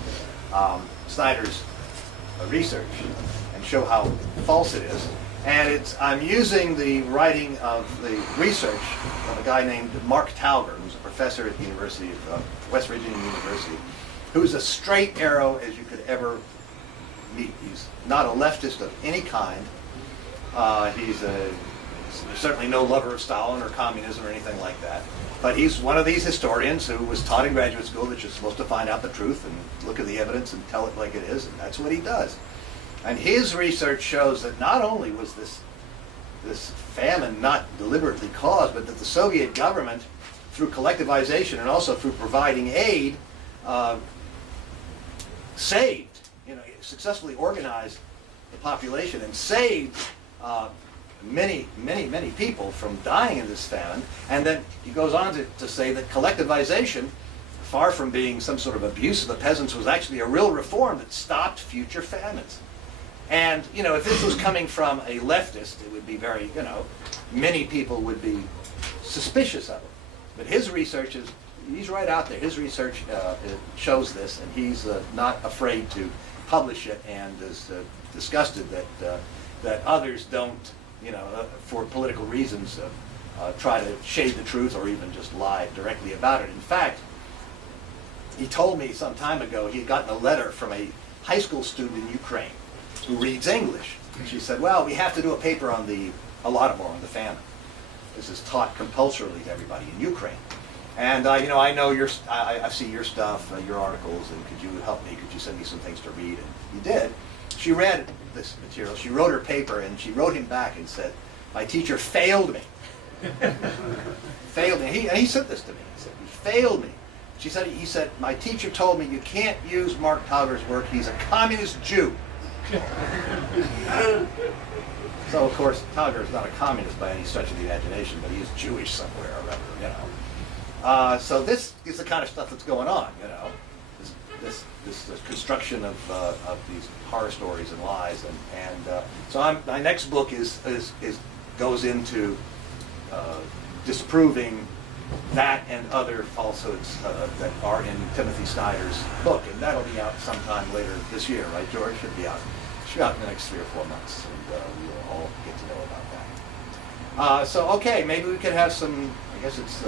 Snyder's research and show how false it is. And I'm using the writing of the research of a guy named Mark Tauger, who's a professor at the University of West Virginia University, who's a straight arrow as you could ever meet. He's not a leftist of any kind. He's certainly no lover of Stalin or communism or anything like that. But he's one of these historians who was taught in graduate school that you're supposed to find out the truth and look at the evidence and tell it like it is, and that's what he does. And his research shows that not only was this famine not deliberately caused, but that the Soviet government, through collectivization and also through providing aid, successfully organized the population and saved many people from dying in this famine. And then he goes on to say that collectivization, far from being some sort of abuse of the peasants, was actually a real reform that stopped future famines. And, if this was coming from a leftist, it would be very, many people would be suspicious of it. But his research he's right out there. His research shows this, and he's not afraid to publish it, and is disgusted that others don't, for political reasons, try to shade the truth or even just lie directly about it. In fact, he told me some time ago he had gotten a letter from a high school student in Ukraine who reads English. And she said, well, we have to do a paper on the Holodomor, on the famine. This is taught compulsorily to everybody in Ukraine. And, I know I see your stuff, your articles, and could you help me? Could you send me some things to read? And he did. She read this material. She wrote her paper, and she wrote him back and said, my teacher failed me. Failed me. And he said this to me. He said, he failed me. He said, my teacher told me you can't use Mark Tauger's work. He's a communist Jew. So, of course, Tauger is not a communist by any stretch of the imagination, but he is Jewish somewhere or other, So this is the kind of stuff that's going on, this construction of these horror stories and lies, and so my next book goes into disproving that and other falsehoods that are in Timothy Snyder's book, and that'll be out sometime later this year, right, George? Should be out in the next 3 or 4 months, and we will all get to know about that. So, okay, maybe we could have some, I guess it's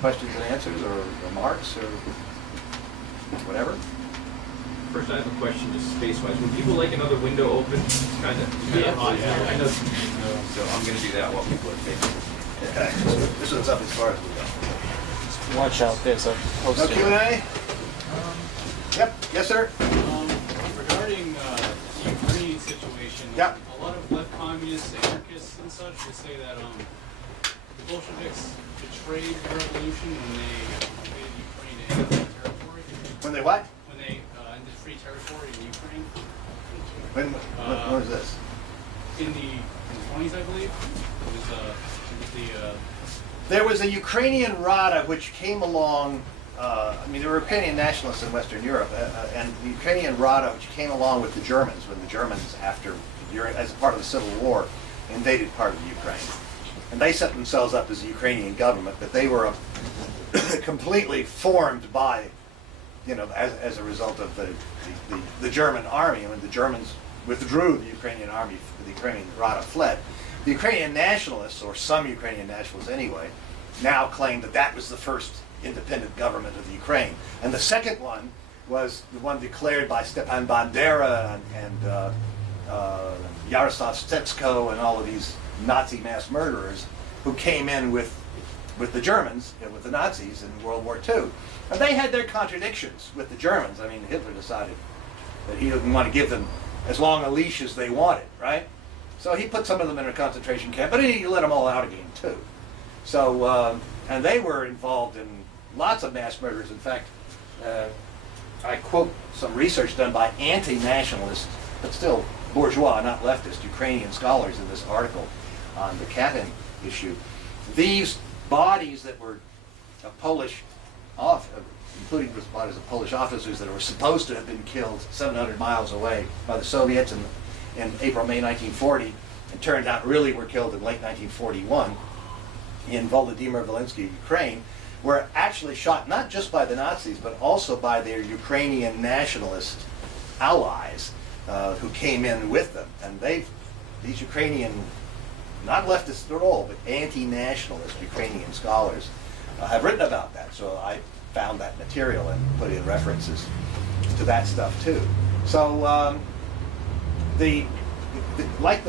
questions and answers, or remarks, or whatever. First, I have a question, just space-wise. Would people like another window open? It's kind of hot here. I know. So I'm going to do that while people are thinking. Okay, this one's up as far as we go. Watch out, there's a poster. No Q&A? Yep, yes, sir? Regarding the Ukrainian situation, Yep. a lot of left communists, anarchists, and such would say that the Bolsheviks betrayed the revolution when they invaded Ukraine and ended the territory. When they what? When they ended free territory in Ukraine. When was this? In the 20s, I believe. There was a Ukrainian Rada which came along. There were Ukrainian nationalists in Western Europe, and the Ukrainian Rada which came along with the Germans when the Germans, as a part of the Civil War, invaded part of Ukraine. And they set themselves up as a Ukrainian government, but they were completely formed by, as a result of the German army. When the Germans withdrew, the Ukrainian army, the Ukrainian Rada fled. The Ukrainian nationalists, or some Ukrainian nationalists anyway, now claim that that was the first independent government of the Ukraine. And the second one was the one declared by Stepan Bandera and Yaroslav Stetsko and all of these Nazi mass murderers who came in with the Germans, with the Nazis in World War II. And they had their contradictions with the Germans. Hitler decided that he didn't want to give them as long a leash as they wanted, right? So he put some of them in a concentration camp, but he let them all out again, too. So, and they were involved in lots of mass murders. In fact, I quote some research done by anti-nationalist, but still bourgeois, not leftist, Ukrainian scholars in this article on the Katyn issue. These bodies that were Polish, including the bodies of Polish officers that were supposed to have been killed 700 miles away by the Soviets in April, May 1940, and turned out really were killed in late 1941 in Volodymyr Volynski, Ukraine, were actually shot not just by the Nazis, but also by their Ukrainian nationalist allies who came in with them. And these Ukrainian, not leftists at all, but anti-nationalist Ukrainian scholars have written about that. So I found that material and put in references to that stuff too. So like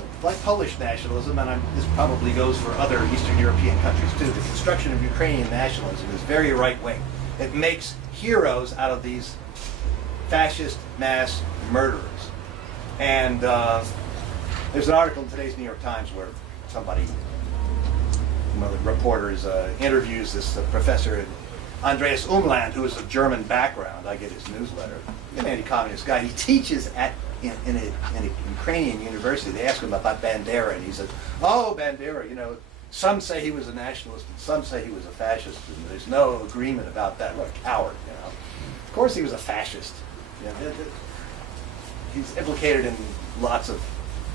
Polish nationalism, and this probably goes for other Eastern European countries too, the construction of Ukrainian nationalism is very right-wing. It makes heroes out of these fascist mass murderers. And there's an article in today's New York Times where somebody, one of the reporters, interviews this professor, Andreas Umland, who is of German background. I get his newsletter. An anti-communist guy. He teaches in a Ukrainian university. They ask him about Bandera, and he says, "Oh, Bandera, you know, some say he was a nationalist, and some say he was a fascist, and there's no agreement about that. What a coward, you know." Of course, he was a fascist. You know, he's implicated in lots of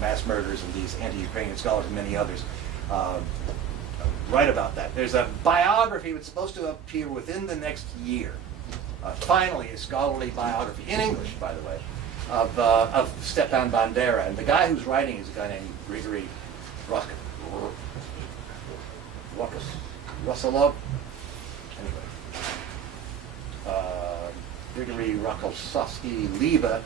mass murders, and these anti-Ukrainian scholars and many others write about that. There's a biography that's supposed to appear within the next year. Finally, a scholarly biography, in English, by the way, of Stepan Bandera. And the guy who's writing is a guy named Grigory Rusalov. Anyway, Grigory Rakosovsky-Liba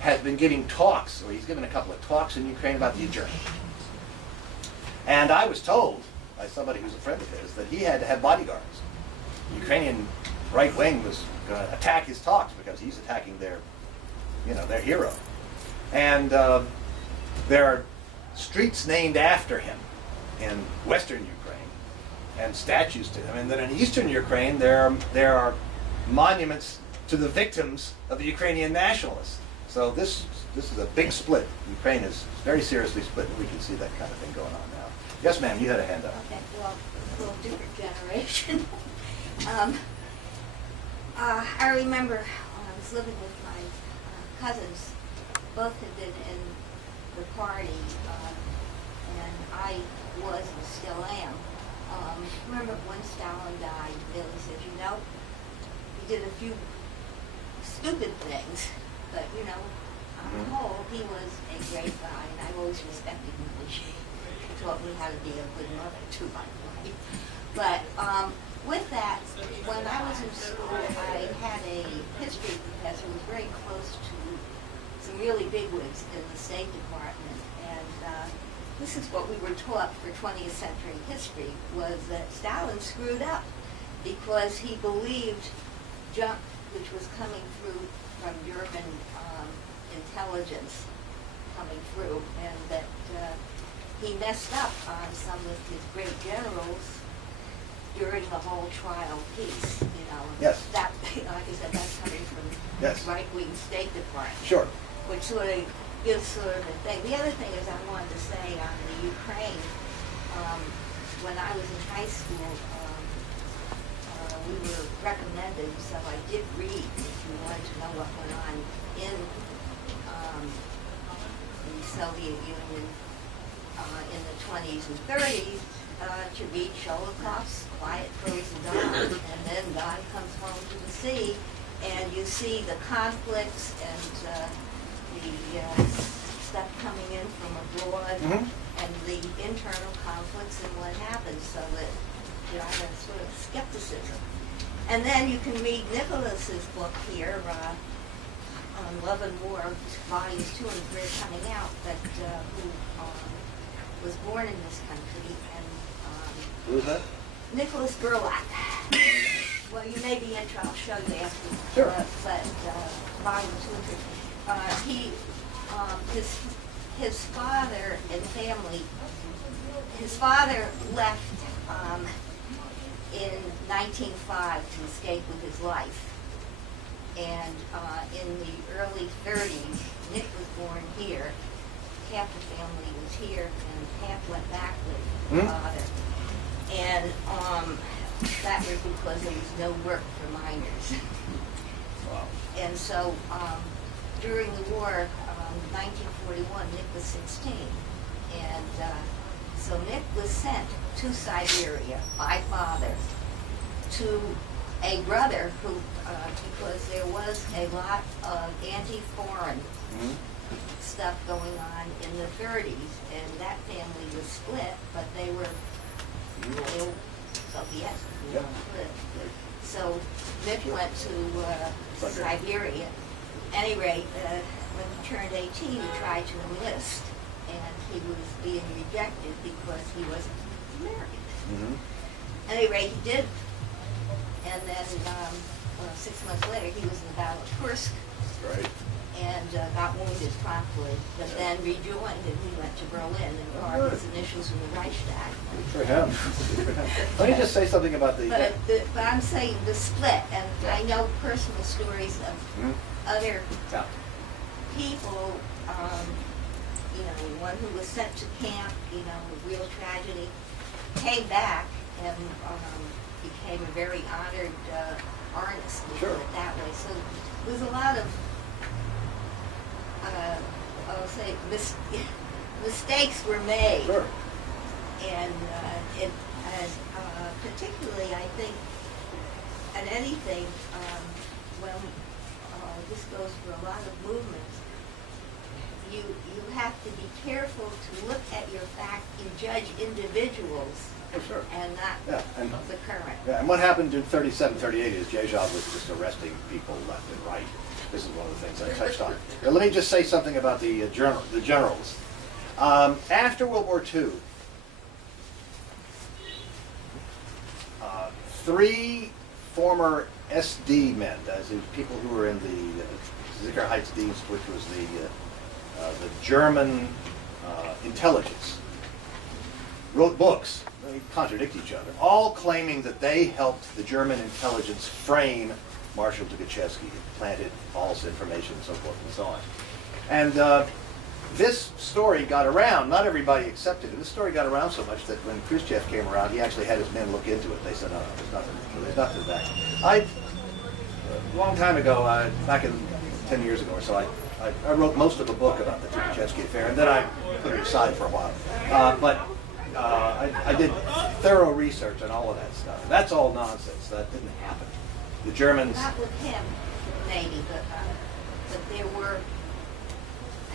has been giving talks, or he's given a couple of talks in Ukraine about the adjournment. And I was told by somebody who's a friend of his that he had to have bodyguards. The Ukrainian right wing was going to attack his talks because he's attacking their hero. And there are streets named after him in western Ukraine and statues to him. And then in eastern Ukraine, there are monuments to the victims of the Ukrainian nationalists. So this is a big split. Ukraine is very seriously split, and we can see that kind of thing going on now. Yes, ma'am, you had a hand up. Okay, well, a little different generation. I remember when I was living with my cousins, both had been in the party, and I was and still am. Remember when Stalin died, Billy said, you know, he did a few stupid things, but you know, on the whole, he was a great guy, and I've always respected him. He taught me how to be a good mother too, by the way. But with that, when I was in school, I had a history professor who was very close to some really bigwigs in the State Department, and this is what we were taught for 20th century history, was that Stalin screwed up because he believed junk which was coming through from German intelligence coming through, and that he messed up on some of his great generals during the whole trial piece, you know. Yes. That, like I said, that's coming from Yes. right-wing State Department. Sure. Which sort of gives sort of a thing. The other thing is I wanted to say on the Ukraine, when I was in high school, we were recommended, so I did read, if you wanted to know what went on in the Soviet Union in the 20s and 30s, to read Sholokov's Quiet Frozen Dawn, and then God Comes Home to the Sea, and you see the conflicts and the stuff coming in from abroad, and the internal conflicts and what happens, so that you know, that sort of skepticism. And then you can read Nicholas's book here on Love and War, volumes 2 and 3 coming out, but who was born in this country. And Who is that? Nicholas Gerlach. Well, you may be interested. I'll show you after. Sure. But volume 2 and 3. His father and family. His father left in 1905 to escape with his life, and in the early 30s, Nick was born here, half the family was here and half went back with my father. And that was because there was no work for minors. Wow. And so during the war, 1941, Nick was 16. And so Nick was sent to Siberia by father to a brother who, because there was a lot of anti-foreign stuff going on in the 30s, and that family was split, but they were Soviets. Yeah. So Nick went to Siberia. At any rate, when he turned 18, he tried to enlist, and he was being rejected because he wasn't American. At any rate, he did. And then 6 months later, he was in the Battle of Kursk. Right. And got wounded promptly, but then rejoined, and he went to Berlin and carved his initials in the Reichstag. Good for him. Let me just say something about the... But I'm saying the split, and I know personal stories of other people, you know, one who was sent to camp, you know, real tragedy, came back and became a very honored artist, to put it that way. So there's a lot of I'll say mistakes were made, and particularly I think, and anything when this goes for a lot of movements, you have to be careful to look at your fact. You judge individuals. And not the current. Yeah, and what happened in 37, 38 is Jezhov was just arresting people left and right. This is one of the things I touched on. Now, let me just say something about the generals. After World War II, 3 former SD men, as in people who were in the Sicherheitsdienst, which was the German intelligence, wrote books. They contradict each other, all claiming that they helped the German intelligence frame Marshal Tukhachevsky, planted false information and so forth and so on. And this story got around. Not everybody accepted it. This story got around so much that when Khrushchev came around, he actually had his men look into it. They said, no, there's nothing to that. A long time ago, back in 10 years ago or so, I wrote most of a book about the Tukhachevsky affair, and then I put it aside for a while. I did thorough research on all of that stuff. That's all nonsense. That didn't happen. The Germans... Not with him, maybe, but there were...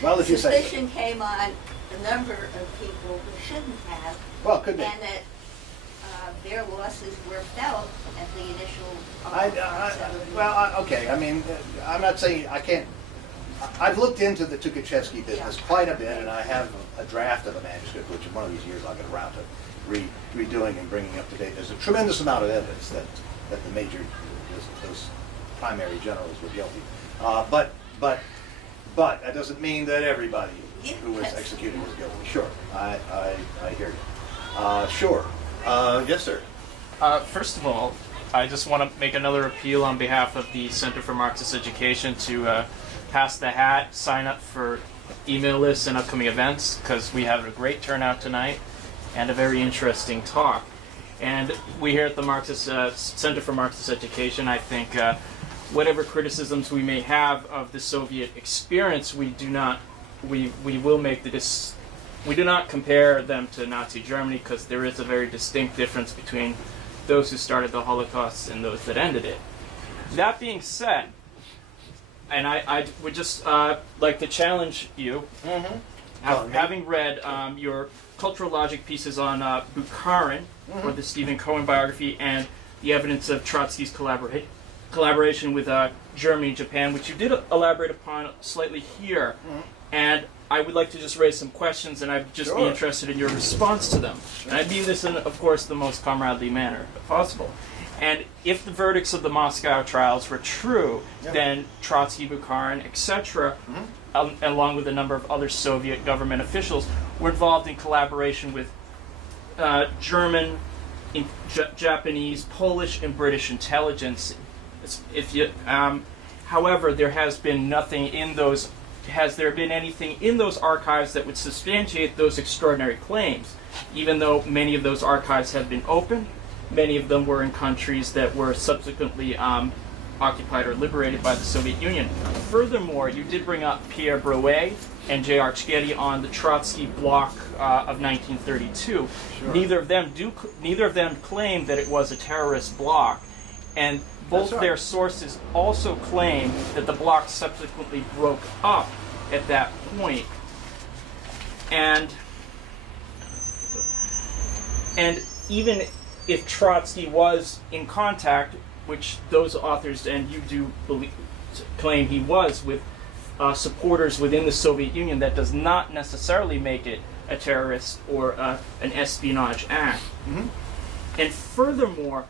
Well, if you say... Suspicion came on a number of people who shouldn't have. Well, could be. And that their losses were felt at the initial... okay. I mean, I'm not saying I can't... I've looked into the Tukhachevsky business quite a bit, and I have a draft of a manuscript, which in one of these years I'll get around to redoing and bringing up to date. There's a tremendous amount of evidence that the major, those primary generals were guilty. But that doesn't mean that everybody who was executed was guilty. Sure, I hear you. Sure. Yes, sir. First of all, I just want to make another appeal on behalf of the Center for Marxist Education to pass the hat, sign up for email lists and upcoming events, because we have a great turnout tonight and a very interesting talk. And we here at the Marxist Center for Marxist Education, I think whatever criticisms we may have of the Soviet experience, we do not compare them to Nazi Germany, because there is a very distinct difference between those who started the Holocaust and those that ended it. That being said, and I would just like to challenge you, having read your cultural logic pieces on Bukharin, or the Stephen Cohen biography, and the evidence of Trotsky's collaboration with Germany and Japan, which you did elaborate upon slightly here. And I would like to just raise some questions, and I'd just be interested in your response to them. And I mean this in, of course, the most comradely manner possible. And if the verdicts of the Moscow trials were true, then Trotsky, Bukharin, etc., along with a number of other Soviet government officials, were involved in collaboration with German, Japanese, Polish, and British intelligence. However, there has been nothing in those has there been anything in those archives that would substantiate those extraordinary claims, even though many of those archives have been opened. Many of them were in countries that were subsequently occupied or liberated by the Soviet Union. Furthermore, you did bring up Pierre Brouet and J.R. Czgedy on the Trotsky bloc of 1932. Sure. Neither of them claimed that it was a terrorist bloc, and both right. their sources also claim that the bloc subsequently broke up at that point. And even if Trotsky was in contact, which those authors and you do claim he was, with supporters within the Soviet Union, that does not necessarily make it a terrorist or an espionage act. Mm-hmm. And furthermore,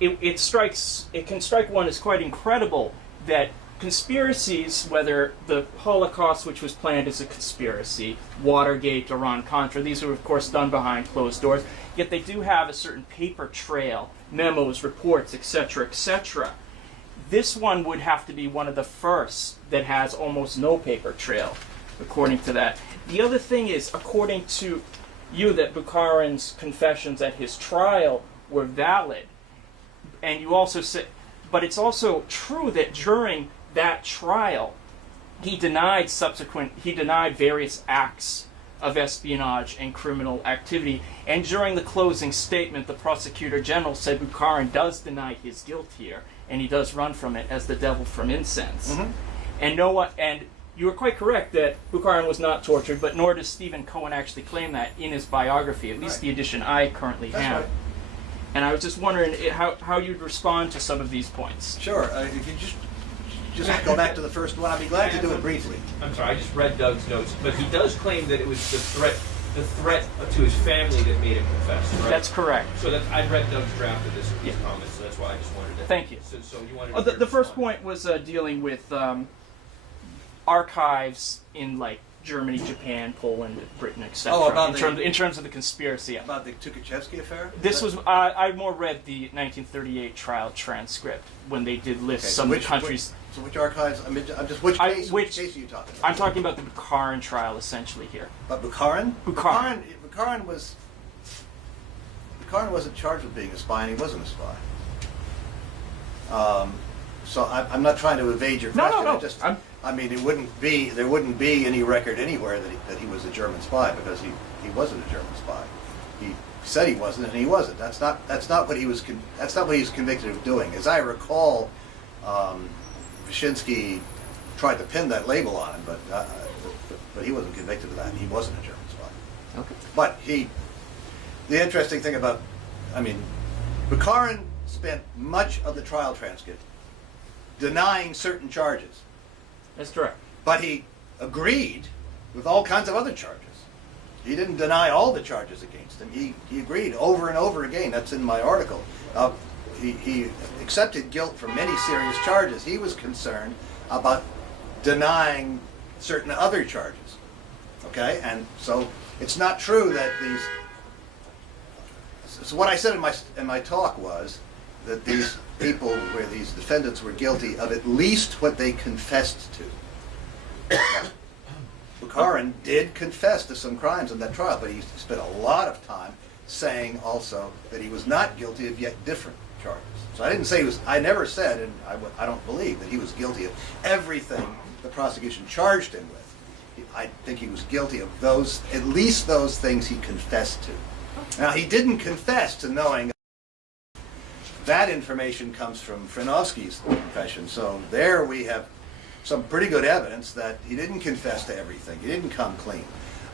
it can strike one as quite incredible that conspiracies, whether the Holocaust, which was planned as a conspiracy, Watergate, Iran-Contra, these were of course done behind closed doors, yet they do have a certain paper trail, memos, reports, etc., etc. This one would have to be one of the first that has almost no paper trail, according to that. The other thing is, according to you, that Bukharin's confessions at his trial were valid. And you also said, but it's also true that during that trial, he denied various acts of espionage and criminal activity. And during the closing statement, the prosecutor general said Bukharin does deny his guilt here, and he does run from it as the devil from incense. Mm-hmm. And you were quite correct that Bukharin was not tortured, but nor does Stephen Cohen actually claim that in his biography, at least Right. the edition I currently That's have. right. And I was just wondering how you'd respond to some of these points. Sure. If you just go back to the first one, I'd be glad to do it briefly. I'm sorry, I just read Doug's notes, but he does claim that it was the threat to his family that made him confess, right? That's correct. So I read Doug's draft of this Yeah. comments, so that's why I just wanted to. Thank you. So you wanted to The first point was dealing with archives in like Germany, Japan, Poland, Britain, etc. Oh, about in terms of the conspiracy. About the Tukhachevsky affair? This was I more read the 1938 trial transcript when they did list some of the countries. So which archives? I mean, just which case are you talking about? I'm talking about the Bukharin trial essentially here. But Bukharin? Bukharin. Bukharin wasn't charged with being a spy, and he wasn't a spy. So I'm not trying to evade your question. No. I mean, there wouldn't be any record anywhere that he was a German spy, because he wasn't a German spy. He said he wasn't, and he wasn't. That's not what he was convicted of doing. As I recall, Wyszynski tried to pin that label on him, but he wasn't convicted of that. He wasn't a German spy. Okay. But the interesting thing about, Bukharin spent much of the trial transcript denying certain charges. That's correct. But he agreed with all kinds of other charges. He didn't deny all the charges against him. He agreed over and over again. That's in my article. He accepted guilt for many serious charges. He was concerned about denying certain other charges. Okay? And so it's not true that these... So what I said in my talk was that these people, where these defendants were guilty of at least what they confessed to. Bukharin did confess to some crimes in that trial, but he spent a lot of time saying also that he was not guilty of yet different charges. So I never said, and I don't believe, that he was guilty of everything the prosecution charged him with. I think he was guilty of at least those things he confessed to. Now, he didn't confess to knowing. That information comes from Frenovsky's confession, so there we have some pretty good evidence that he didn't confess to everything. He didn't come clean,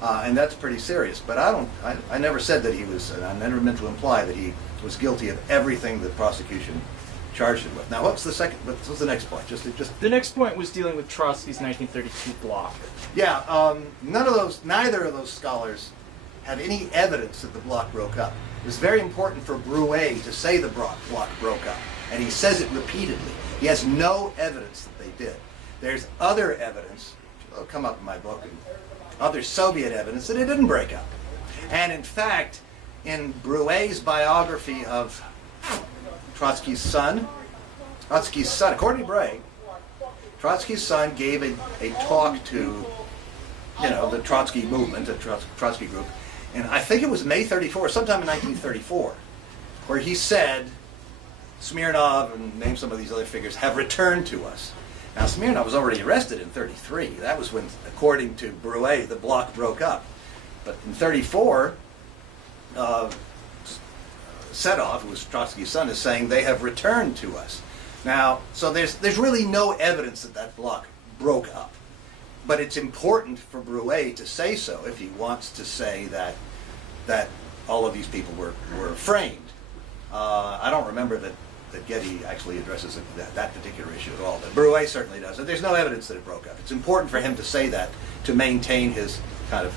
and that's pretty serious. But I never said that he was, and I never meant to imply that he was guilty of everything the prosecution charged him with. Now, what's the next point? Just The next point was dealing with Trotsky's 1932 bloc. Yeah, neither of those scholars have any evidence that the bloc broke up. It was very important for Brouet to say the bloc broke up, and he says it repeatedly. He has no evidence that they did. There's other evidence, which will come up in my book, and other Soviet evidence that it didn't break up. And in fact, in Brouet's biography of Trotsky's son, according to Brouet, Trotsky's son gave a talk to, the Trotsky movement, the Trotsky group, and I think it was May 34, sometime in 1934, where he said, Smirnov and named some of these other figures have returned to us. Now Smirnov was already arrested in 33. That was when, according to Brouet, the bloc broke up. But in 34, Sedov, who was Trotsky's son, is saying they have returned to us. Now, so there's really no evidence that that bloc broke up. But it's important for Brouet to say so if he wants to say that all of these people were framed. I don't remember that Getty actually addresses that particular issue at all, but Brouet certainly does. And there's no evidence that it broke up. It's important for him to say that to maintain his kind of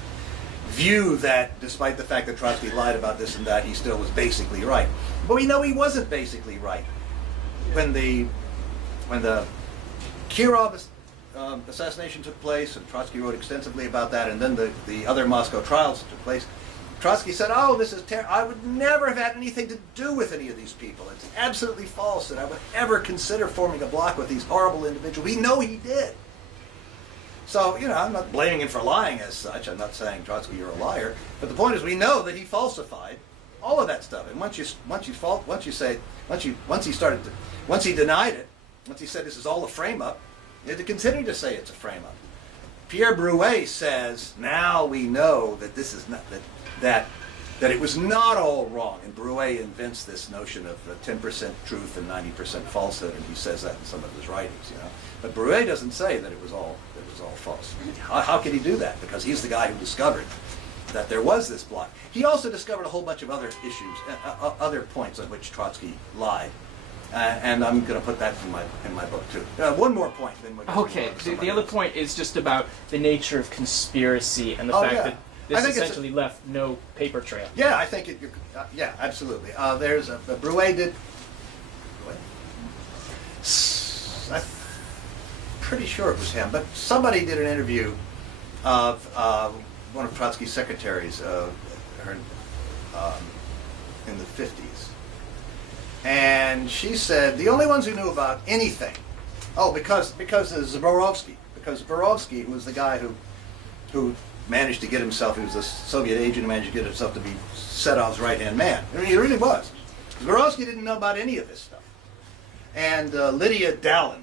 view that despite the fact that Trotsky lied about this and that, he still was basically right. But we know he wasn't basically right. When the Kirov assassination took place, and Trotsky wrote extensively about that, and then the other Moscow trials took place, Trotsky said, oh, this is terrible. I would never have had anything to do with any of these people. It's absolutely false that I would ever consider forming a bloc with these horrible individuals. We know he did. So, I'm not blaming him for lying as such. I'm not saying, Trotsky, you're a liar. But the point is, we know that he falsified all of that stuff. And once he denied it, once he said this is all a frame-up, he had to continue to say it's a frame-up. Pierre Brouet says, now we know that this is not that it was not all wrong. And Brouet invents this notion of 10% truth and 90% falsehood, and he says that in some of his writings. But Brouet doesn't say that it was all false. How could he do that? Because he's the guy who discovered that there was this bloc. He also discovered a whole bunch of other issues, other points on which Trotsky lied. And I'm going to put that in my book too. One more point. Then okay. The other point is just about the nature of conspiracy and the fact that this essentially left no paper trail. Yeah, I think yeah, absolutely. There's Brouet did. I'm pretty sure it was him, but somebody did an interview of one of Trotsky's secretaries in the 50s. And she said the only ones who knew about anything, because of Zborovsky, who was the guy who managed to get himself, he was a Soviet agent who managed to get himself to be Sedov's right-hand man. I mean, he really was. Zborovsky didn't know about any of this stuff. And Lydia Dallin,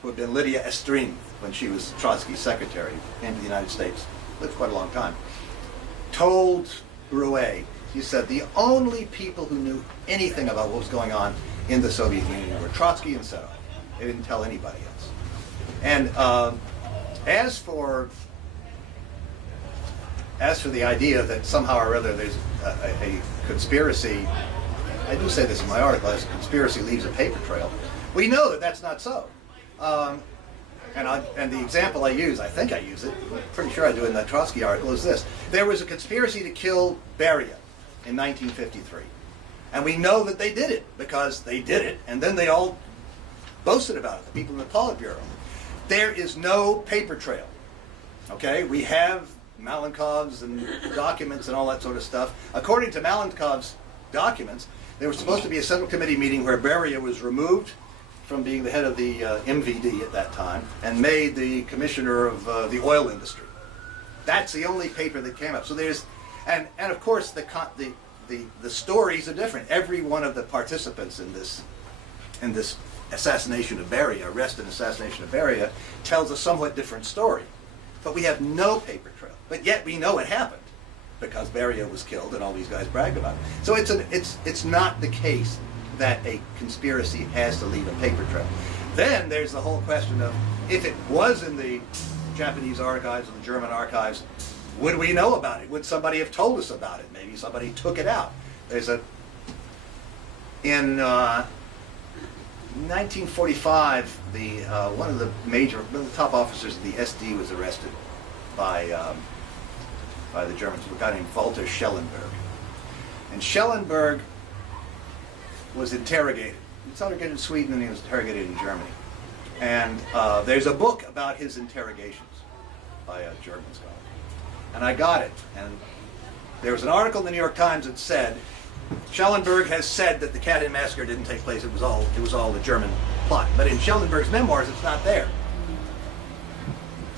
who had been Lydia Estrin when she was Trotsky's secretary, came to the United States, lived quite a long time, told Brouet, he said, the only people who knew anything about what was going on in the Soviet Union were Trotsky and Sedov. They didn't tell anybody else. And as for the idea that somehow or other there's a conspiracy, I do say this in my article, as a conspiracy leaves a paper trail, we know that that's not so. And the example I use, I think I use it, I'm pretty sure I do in that Trotsky article, is this. There was a conspiracy to kill Beria in 1953. And we know that they did it, because they did it, and then they all boasted about it, the people in the Politburo. There is no paper trail. Okay? We have Malenkov's and documents and all that sort of stuff. According to Malenkov's documents, there was supposed to be a Central Committee meeting where Beria was removed from being the head of the MVD at that time and made the commissioner of the oil industry. That's the only paper that came up. So there's, and of course the stories are different. Every one of the participants in this assassination of Beria, arrest and assassination of Beria, tells a somewhat different story. But we have no paper trail. But yet we know it happened because Beria was killed and all these guys bragged about it. So it's not the case that a conspiracy has to leave a paper trail. Then there's the whole question of, if it was in the Japanese archives or the German archives, would we know about it? Would somebody have told us about it? Maybe somebody took it out. In 1945, one of the top officers of the SD was arrested by the Germans, a guy named Walter Schellenberg. And Schellenberg was interrogated. He was interrogated in Sweden and he was interrogated in Germany. And there's a book about his interrogations by a German scholar. And I got it. And there was an article in the New York Times that said Schellenberg has said that the Katyn massacre didn't take place. It was all a German plot. But in Schellenberg's memoirs, it's not there.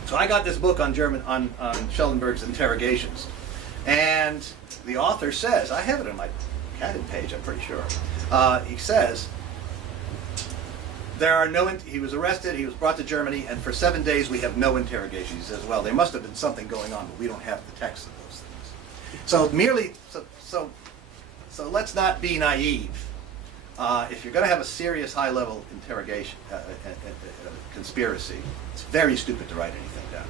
So I got this book on Schellenberg's interrogations, and the author says, I have it on my Katyn page, I'm pretty sure. He says there are no. He was arrested. He was brought to Germany, and for 7 days we have no interrogation. He says, well, there must have been something going on, but we don't have the text of those things. So merely so let's not be naive. If you're going to have a serious high-level interrogation, conspiracy, it's very stupid to write anything down.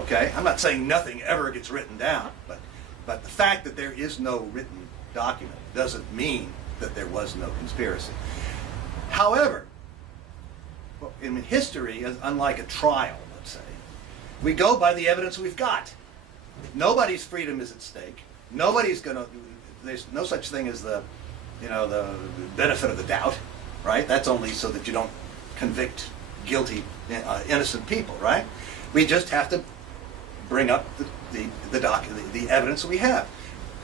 Okay? I'm not saying nothing ever gets written down, but the fact that there is no written document doesn't mean that there was no conspiracy. However, in history, unlike a trial, let's say, we go by the evidence we've got. Nobody's freedom is at stake. Nobody's going to. There's no such thing as the benefit of the doubt, right? That's only so that you don't convict guilty, innocent people, right? We just have to bring up the evidence we have.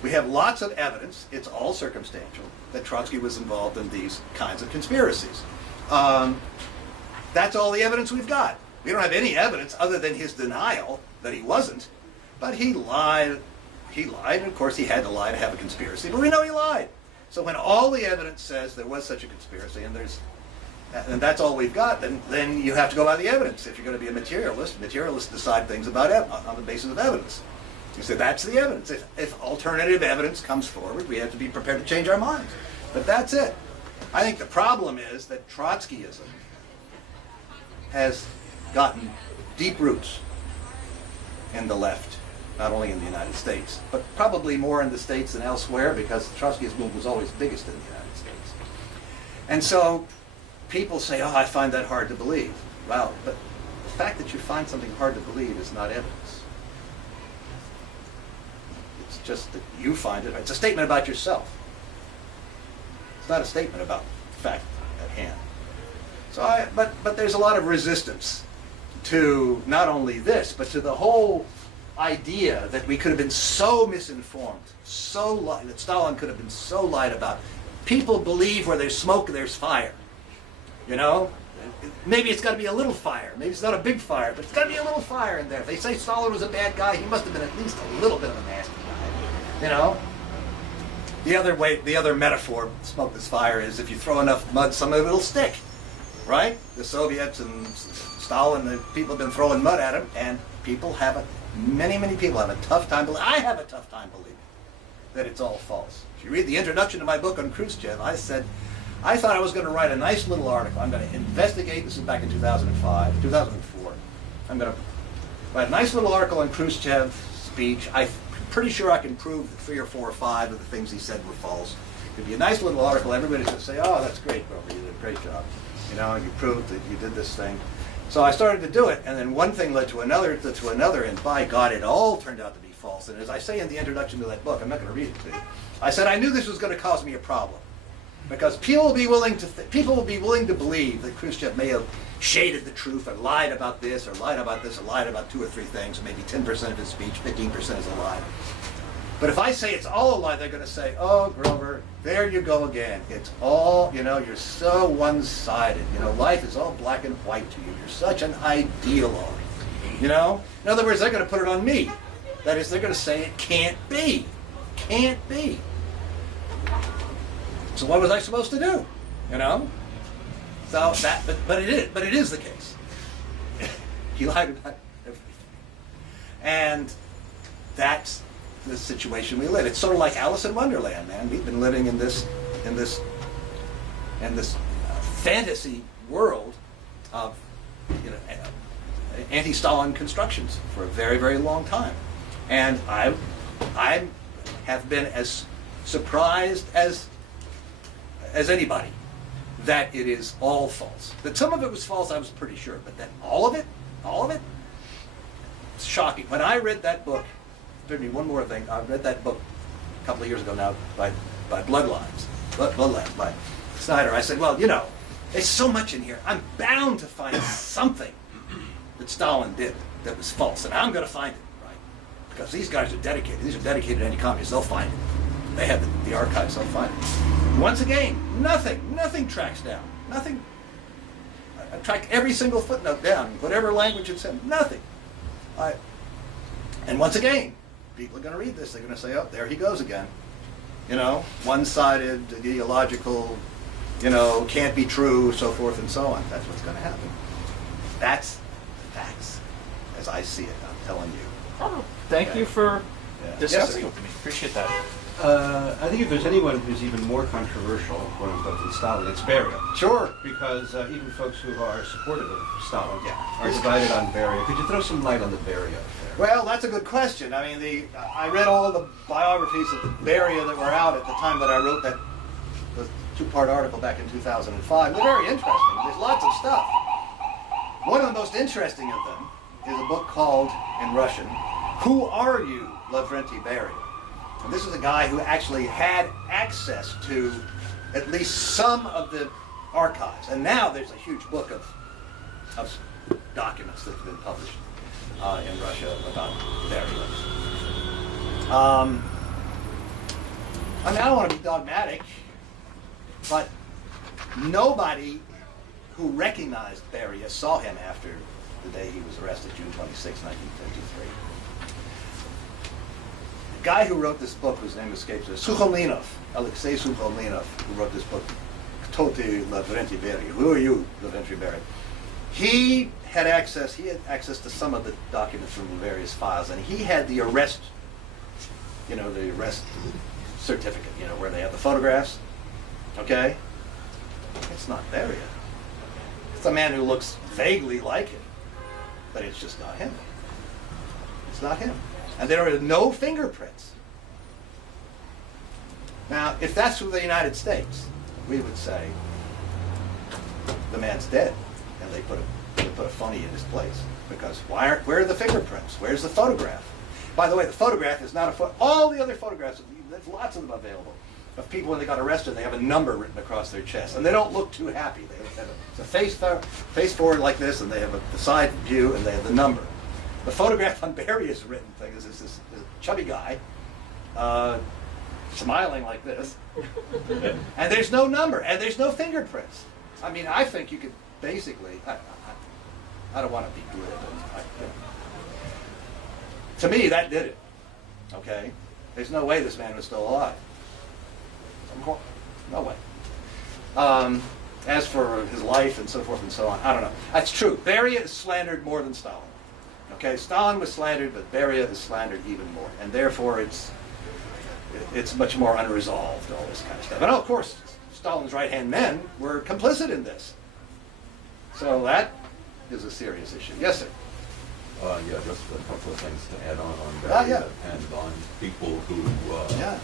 We have lots of evidence. It's all circumstantial that Trotsky was involved in these kinds of conspiracies. That's all the evidence we've got. We don't have any evidence other than his denial that he wasn't, but he lied. He lied, and of course he had to lie to have a conspiracy, but we know he lied. So when all the evidence says there was such a conspiracy, and that's all we've got, then you have to go by the evidence. If you're going to be a materialist, materialists decide things about on the basis of evidence. You say that's the evidence. If alternative evidence comes forward, we have to be prepared to change our minds. But that's it. I think the problem is that Trotskyism has gotten deep roots in the left, not only in the United States, but probably more in the States than elsewhere, because the Trotskyist movement was always biggest in the United States. And so people say, oh, I find that hard to believe. Well, but the fact that you find something hard to believe is not evidence. It's just that you find it. It's a statement about yourself. It's not a statement about fact at hand. So but there's a lot of resistance to not only this, but to the whole idea that we could have been so misinformed, that Stalin could have been so lied about. People believe where there's smoke, there's fire. You know? Maybe it's got to be a little fire. Maybe it's not a big fire, but it's got to be a little fire in there. If they say Stalin was a bad guy, he must have been at least a little bit of a nasty guy. You know? The other metaphor, smoke this fire, is if you throw enough mud, some of it will stick. Right? The Soviets and Stalin, the people have been throwing mud at him, and many people have a tough time believing. I have a tough time believing that it's all false. If you read the introduction to my book on Khrushchev, I said, I thought I was going to write a nice little article. I'm going to investigate, this is back in 2004. I'm going to write a nice little article on Khrushchev's speech. I'm pretty sure I can prove that 3 or 4 or 5 of the things he said were false. It'd be a nice little article. Everybody's going to say, oh, that's great, Grover. You did a great job. You know, you proved that you did this thing. So I started to do it, and then one thing led to another, and by God, it all turned out to be false. And as I say in the introduction to that book, I'm not going to read it to you. I said I knew this was going to cause me a problem, because people will be willing to believe that Khrushchev may have shaded the truth, or lied about this, or lied about this, or lied about 2 or 3 things, or maybe 10% of his speech, 15% is a lie. But if I say it's all a lie, they're going to say, oh, Grover, there you go again. It's all, you know, you're so one-sided. You know, life is all black and white to you. You're such an ideologue. You know? In other words, they're going to put it on me. That is, they're going to say it can't be. Can't be. So what was I supposed to do? You know? So that, but it is the case. He lied about everything. And that's the situation we live. It's sort of like Alice in Wonderland, man. We've been living in this fantasy world of, you know, anti-Stalin constructions for a very, very long time, and I have been as surprised as anybody that it is all false. That some of it was false, I was pretty sure, but that all of it, it's shocking. When I read that book. There'd be one more thing. I read that book a couple of years ago now by Bloodlines by Snyder. I said, well, you know, there's so much in here. I'm bound to find something that Stalin did that was false, and I'm going to find it, right? Because these guys are dedicated. These are dedicated anti-communists. They'll find it. they have the archives, they'll find it. Once again, nothing tracks down. Nothing. I tracked every single footnote down, whatever language it's in, nothing. And once again, people are going to read this, they're going to say, oh, there he goes again. You know, one-sided, ideological, you know, can't be true, so forth and so on. That's what's going to happen. That's the facts, as I see it, I'm telling you. Oh, thank you for Yeah. discussing Yes, with me. Appreciate that. I think if there's anyone who's even more controversial, quote unquote, than Stalin, it's Beria. Sure. Because even folks who are supportive of Stalin are divided on Beria. Could you throw some light on the Beria affair? Well, that's a good question. I mean, I read all of the biographies of Beria that were out at the time that I wrote the two-part article back in 2005. They're very interesting. There's lots of stuff. One of the most interesting of them is a book called, in Russian, Who Are You, Lavrentiy Beria? And this is a guy who actually had access to at least some of the archives. And now there's a huge book of documents that have been published in Russia about Beria. I mean, I don't want to be dogmatic, but nobody who recognized Beria saw him after the day he was arrested, June 26, 1953. The guy who wrote this book, whose name escapes us, Sukholinov, Alexei Sukholinov, who wrote this book, Kto ty, Lavrentiy Beria? Who are you, Lavrentiy Beria? He had access to some of the documents from the various files, and he had the arrest, the arrest certificate, where they have the photographs. Okay? It's not Beria. It's a man who looks vaguely like him, but it's just not him. It's not him. And there are no fingerprints. Now, if that's from the United States, we would say the man's dead, and they put a funny in his place. Because where are the fingerprints? Where's the photograph? By the way, the photograph is not a photo. All the other photographs, there's lots of them available, of people when they got arrested, they have a number written across their chest, and they don't look too happy. They have a face forward like this, and they have a side view, and they have the number. The photograph on Beria's written thing is this chubby guy, smiling like this, and there's no number, and there's no fingerprints. I mean, I think you could basically, I don't want to be glib, but to me, that did it. Okay? There's no way this man was still alive. No way. As for his life and so forth and so on, I don't know. That's true. Beria is slandered more than Stalin. Okay, Stalin was slandered, but Beria is slandered even more, and therefore it's much more unresolved, all this kind of stuff. And of course, Stalin's right-hand men were complicit in this. So that is a serious issue. Yes, sir. Yeah, just a couple of things to add on Ah, Beria yeah. and on people who Yeah.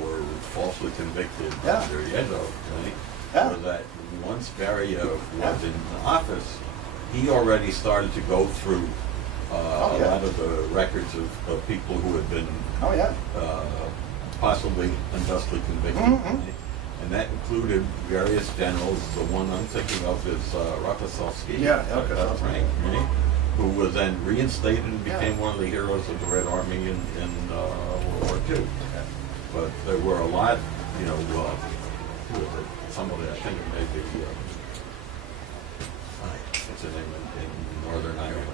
were falsely convicted Yeah. under Yedo, right? Yeah. Was that once Beria was in office, he already started to go through Oh, a yeah. lot of the records of people who had been Oh, yeah. possibly unjustly convicted. Mhm. Right? And that included various generals. The one I'm thinking of is Rokossovsky, Yeah, Rokossovsky. Frank, right? Who was then reinstated and Yeah. became one of the heroes of the Red Army in World War II. But there were a lot, who was it? Somebody, I think it may be, what's her name in Northern Ireland,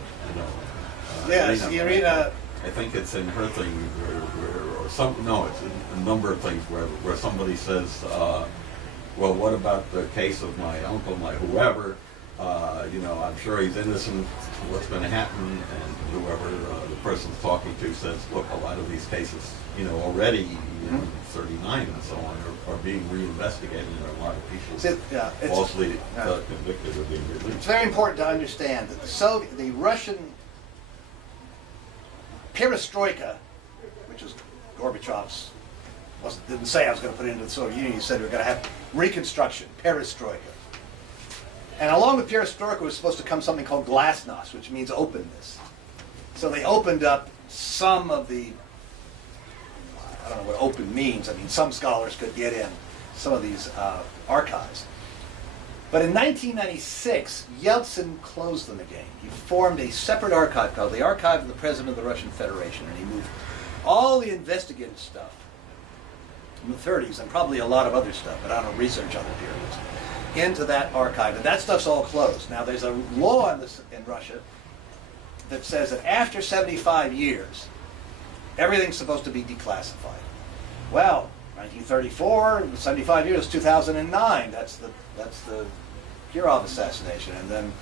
Yes, Irina. I think it's in her thing, it's a number of things where somebody says, well, what about the case of my uncle, my whoever, I'm sure he's innocent, what's going to happen? And whoever the person's talking to says, look, a lot of these cases, already, 39 and so on, are being reinvestigated, and a lot of people falsely convicted are being released. It's very important to understand that the Russian perestroika, which is Gorbachev's, didn't say I was going to put it into the Soviet Union, he said we're going to have reconstruction, perestroika. And along with perestroika was supposed to come something called glasnost, which means openness. So they opened up some of the, I don't know what open means, I mean some scholars could get in some of these archives. But in 1996, Yeltsin closed them again. He formed a separate archive called the Archive of the President of the Russian Federation, and he moved all the investigative stuff in the 30s, and probably a lot of other stuff, but I don't research other periods, into that archive. And that stuff's all closed. Now, there's a law in Russia that says that after 75 years, everything's supposed to be declassified. Well, 1934, 75 years, 2009, that's the Kirov assassination. And then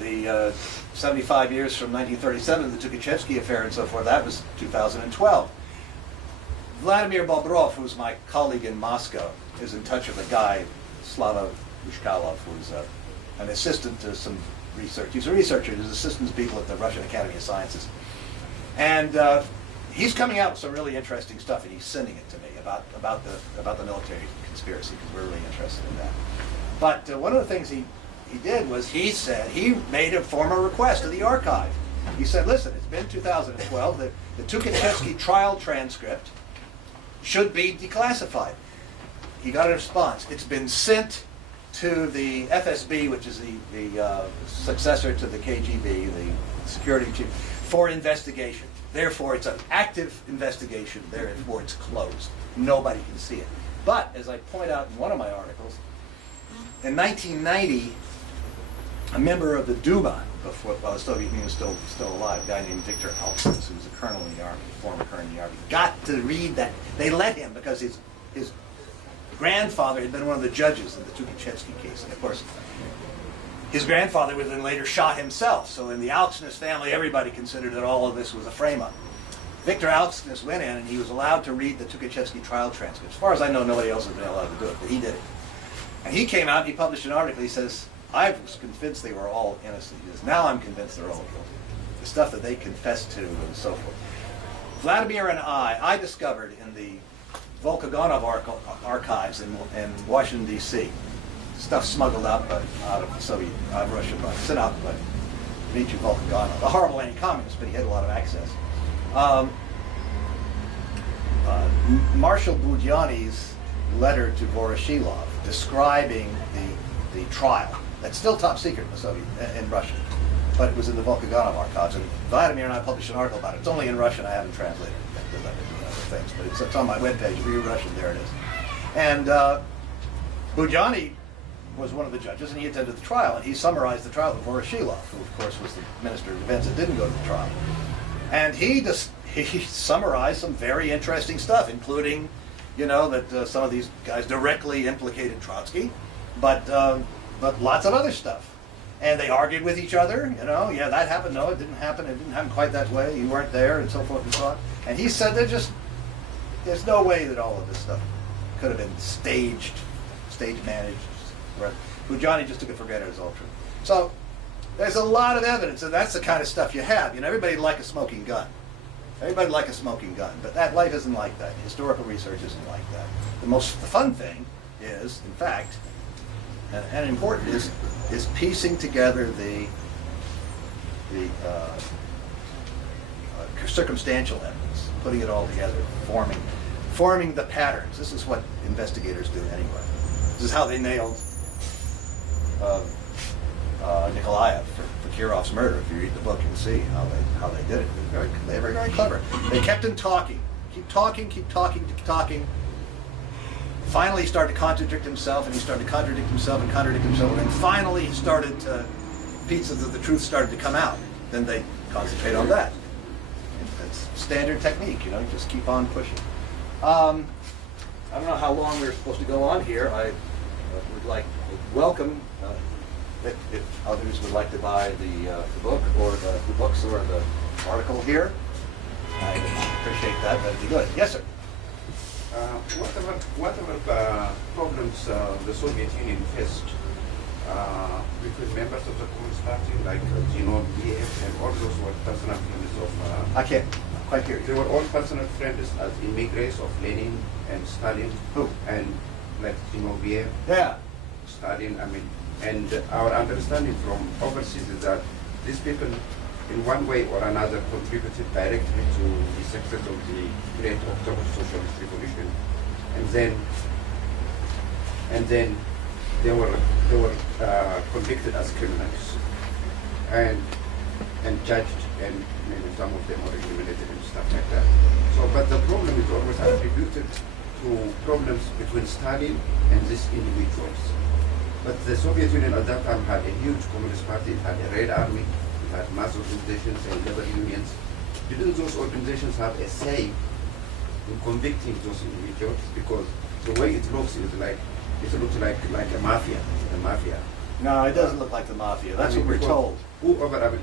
the 75 years from 1937, the Tukhachevsky affair and so forth, that was 2012. Vladimir Bobrov, who's my colleague in Moscow, is in touch with a guy, Slava Ushkalov, who's an assistant to some research. He's a researcher. He's assistant to people at the Russian Academy of Sciences. And he's coming out with some really interesting stuff, and he's sending it to me about the military conspiracy, because we're really interested in that. But one of the things he did was he said he made a formal request to the archive. He said, listen, it's been 2012. The Tukhachevsky trial transcript should be declassified. He got a response. It's been sent to the FSB, which is the successor to the KGB, the security chief, for investigation. Therefore, it's an active investigation. Therefore, it's closed. Nobody can see it. But, as I point out in one of my articles, in 1990, a member of the Duma, while the Soviet Union was still alive, a guy named Viktor Alksnis, who was a colonel in the army, former colonel in the army, got to read that. They let him because his grandfather had been one of the judges in the Tukhachevsky case. And of course, his grandfather was then later shot himself. So in the Alksnis family, everybody considered that all of this was a frame-up. Victor Alksnis went in and he was allowed to read the Tukhachevsky trial transcript. As far as I know, nobody else has been allowed to do it, but he did it. And he came out and he published an article. He says, I was convinced they were all innocent. He says, now I'm convinced they're all guilty. The stuff that they confessed to and so forth. Vladimir and I discovered in the Volkogonov archives in Washington, D.C., stuff smuggled out of Russia, sent out by Dmitry Volkogonov, a horrible anti-communist, but he had a lot of access. Marshal Budyani's letter to Voroshilov describing the trial. That's still top secret in Russia, but it was in the Volkogonov archives. And Vladimir and I published an article about it. It's only in Russian. I haven't translated it yet because I've been doing other things, but it's on my webpage. If you're Russian, there it is. And Budyani was one of the judges, and he attended the trial, and he summarized the trial of Voroshilov, who of course was the Minister of Defense that didn't go to the trial. And he summarized some very interesting stuff, including, that some of these guys directly implicated Trotsky, but lots of other stuff. And they argued with each other, yeah, that happened, no, it didn't happen quite that way, you weren't there, and so forth and so on. And he said there's no way that all of this stuff could have been stage managed. Budyani just took it for granted as all true. So there's a lot of evidence, and that's the kind of stuff you have. Everybody'd like a smoking gun. Everybody'd like a smoking gun, but that life isn't like that. Historical research isn't like that. The fun thing is, in fact, and important is piecing together the circumstantial evidence, putting it all together, forming the patterns. This is what investigators do anyway. This is how they nailed Nikolaev for Kirov's murder. If you read the book, you'll see how they did it. They were very clever. They kept him talking. Keep talking. Finally, he started to contradict himself, and he started to contradict himself, and then finally pieces of the truth started to come out. Then they concentrate on that. That's standard technique, just keep on pushing. I don't know how long we're supposed to go on here. I would welcome if others would like to buy the book or the books or the article here. I appreciate that. That'd be good. Yes, sir. Whatever problems the Soviet Union faced between members of the Communist Party, like Zinoviev, and all those were personal friends of... I can't quite hear you. They were all personal friends as immigrants of Lenin and Stalin. Who? And like Zinoviev, Yeah. Stalin, and our understanding from overseas is that these people, in one way or another, contributed directly to the success of the Great October Socialist Revolution, and then they were convicted as criminals, and judged, and maybe some of them were eliminated and stuff like that. So, but the problem is always attributed to to problems between Stalin and these individuals. But the Soviet Union at that time had a huge communist party, it had a Red Army, it had mass organizations and labor unions. Didn't those organizations have a say in convicting those individuals? Because the way it looks is like, it looks like a mafia, No, it doesn't look like the mafia. That's what we're because told.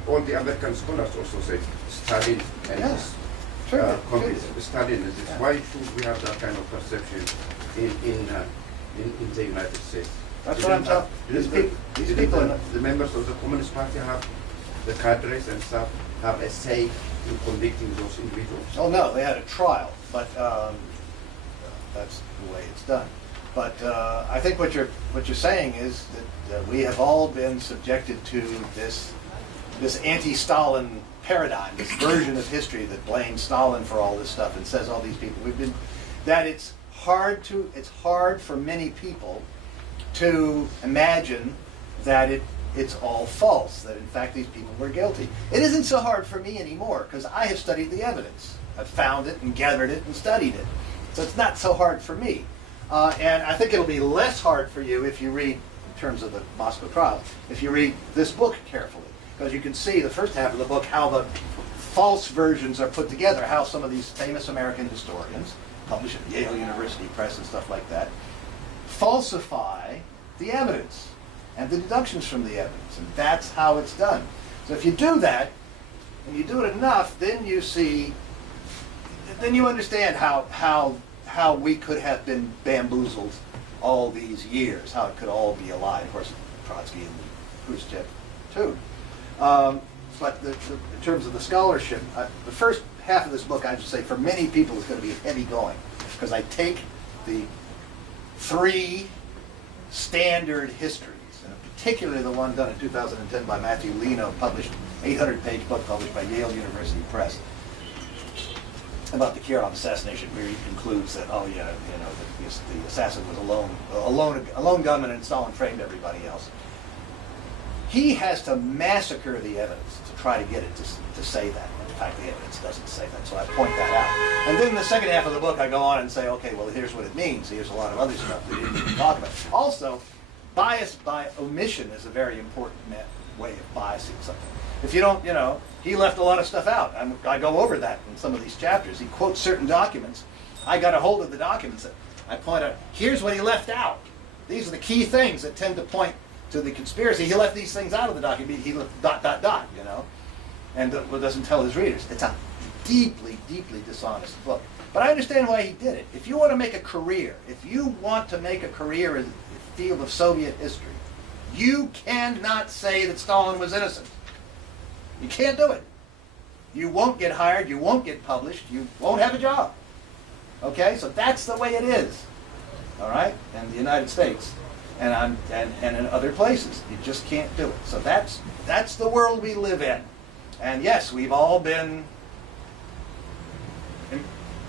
All the American scholars also say Stalin and Yeah. his Sure. complice. Stalin is this. Why should we have that kind of perception in the United States? That's what I'm talking. These people, The members of the Communist Party have, the cadres and stuff, have a say in convicting those individuals. oh no, they had a trial, but that's the way it's done. But I think what you're saying is that we have all been subjected to this anti-Stalin paradigm, this version of history that blames Stalin for all this stuff and says all these people that it's hard for many people to imagine that it's all false, that in fact these people were guilty. It isn't so hard for me anymore because I have studied the evidence. I've found it and gathered it and studied it. So it's not so hard for me. And I think it'll be less hard for you if you read, in terms of the Moscow trial, if you read this book carefully. Because you can see the first half of the book how the false versions are put together, how some of these famous American historians, published at Yale University Press and stuff like that, falsify the evidence and the deductions from the evidence. And that's how it's done. So if you do that, and you do it enough, then you see, then you understand how we could have been bamboozled all these years, how it could all be a lie. Of course, Trotsky and Khrushchev, too. But in terms of the scholarship, the first half of this book, I should say, for many people is going to be heavy going, because I take the three standard histories, and particularly the one done in 2010 by Matthew Leno, published, 800-page book published by Yale University Press, about the Kirov assassination, where he concludes that, oh yeah, you know, the assassin was a lone gunman, and Stalin framed everybody else. He has to massacre the evidence to try to get it to say that. In fact, the evidence doesn't say that, so I point that out. And then in the second half of the book, I go on and say, okay, well, here's what it means. Here's a lot of other stuff we didn't even talk about. Also, bias by omission is a very important way of biasing something. If you don't, you know, he left a lot of stuff out. I go over that in some of these chapters. He quotes certain documents. I got a hold of the documents. I point out, here's what he left out. These are the key things that tend to point to the conspiracy. He left these things out of the document. He left ... you know, and doesn't tell his readers. It's a deeply, deeply dishonest book. But I understand why he did it. If you want to make a career, if you want to make a career in the field of Soviet history, you cannot say that Stalin was innocent. You can't do it. You won't get hired, you won't get published, you won't have a job. Okay, so that's the way it is. All right, in the United States, and in other places, you just can't do it. So that's the world we live in. And yes, we've all been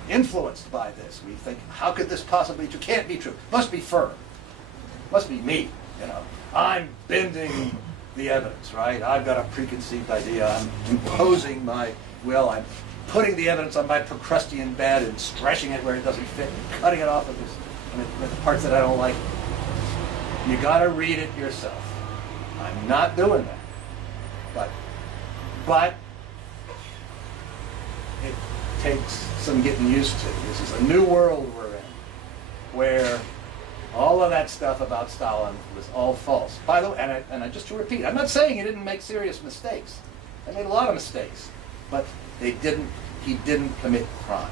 influenced by this. We think, how could this possibly be true? Can't be true. Must be Furr. Must be me. You know, I'm bending the evidence, right? I've got a preconceived idea. I'm imposing my will. I'm putting the evidence on my Procrustean bed and stretching it where it doesn't fit, and cutting it off with the parts that I don't like. You got to read it yourself. I'm not doing that, but it takes some getting used to. This is a new world we're in, where all of that stuff about Stalin was all false. By the way, and I just to repeat, I'm not saying he didn't make serious mistakes. He made a lot of mistakes, but he didn't commit crimes.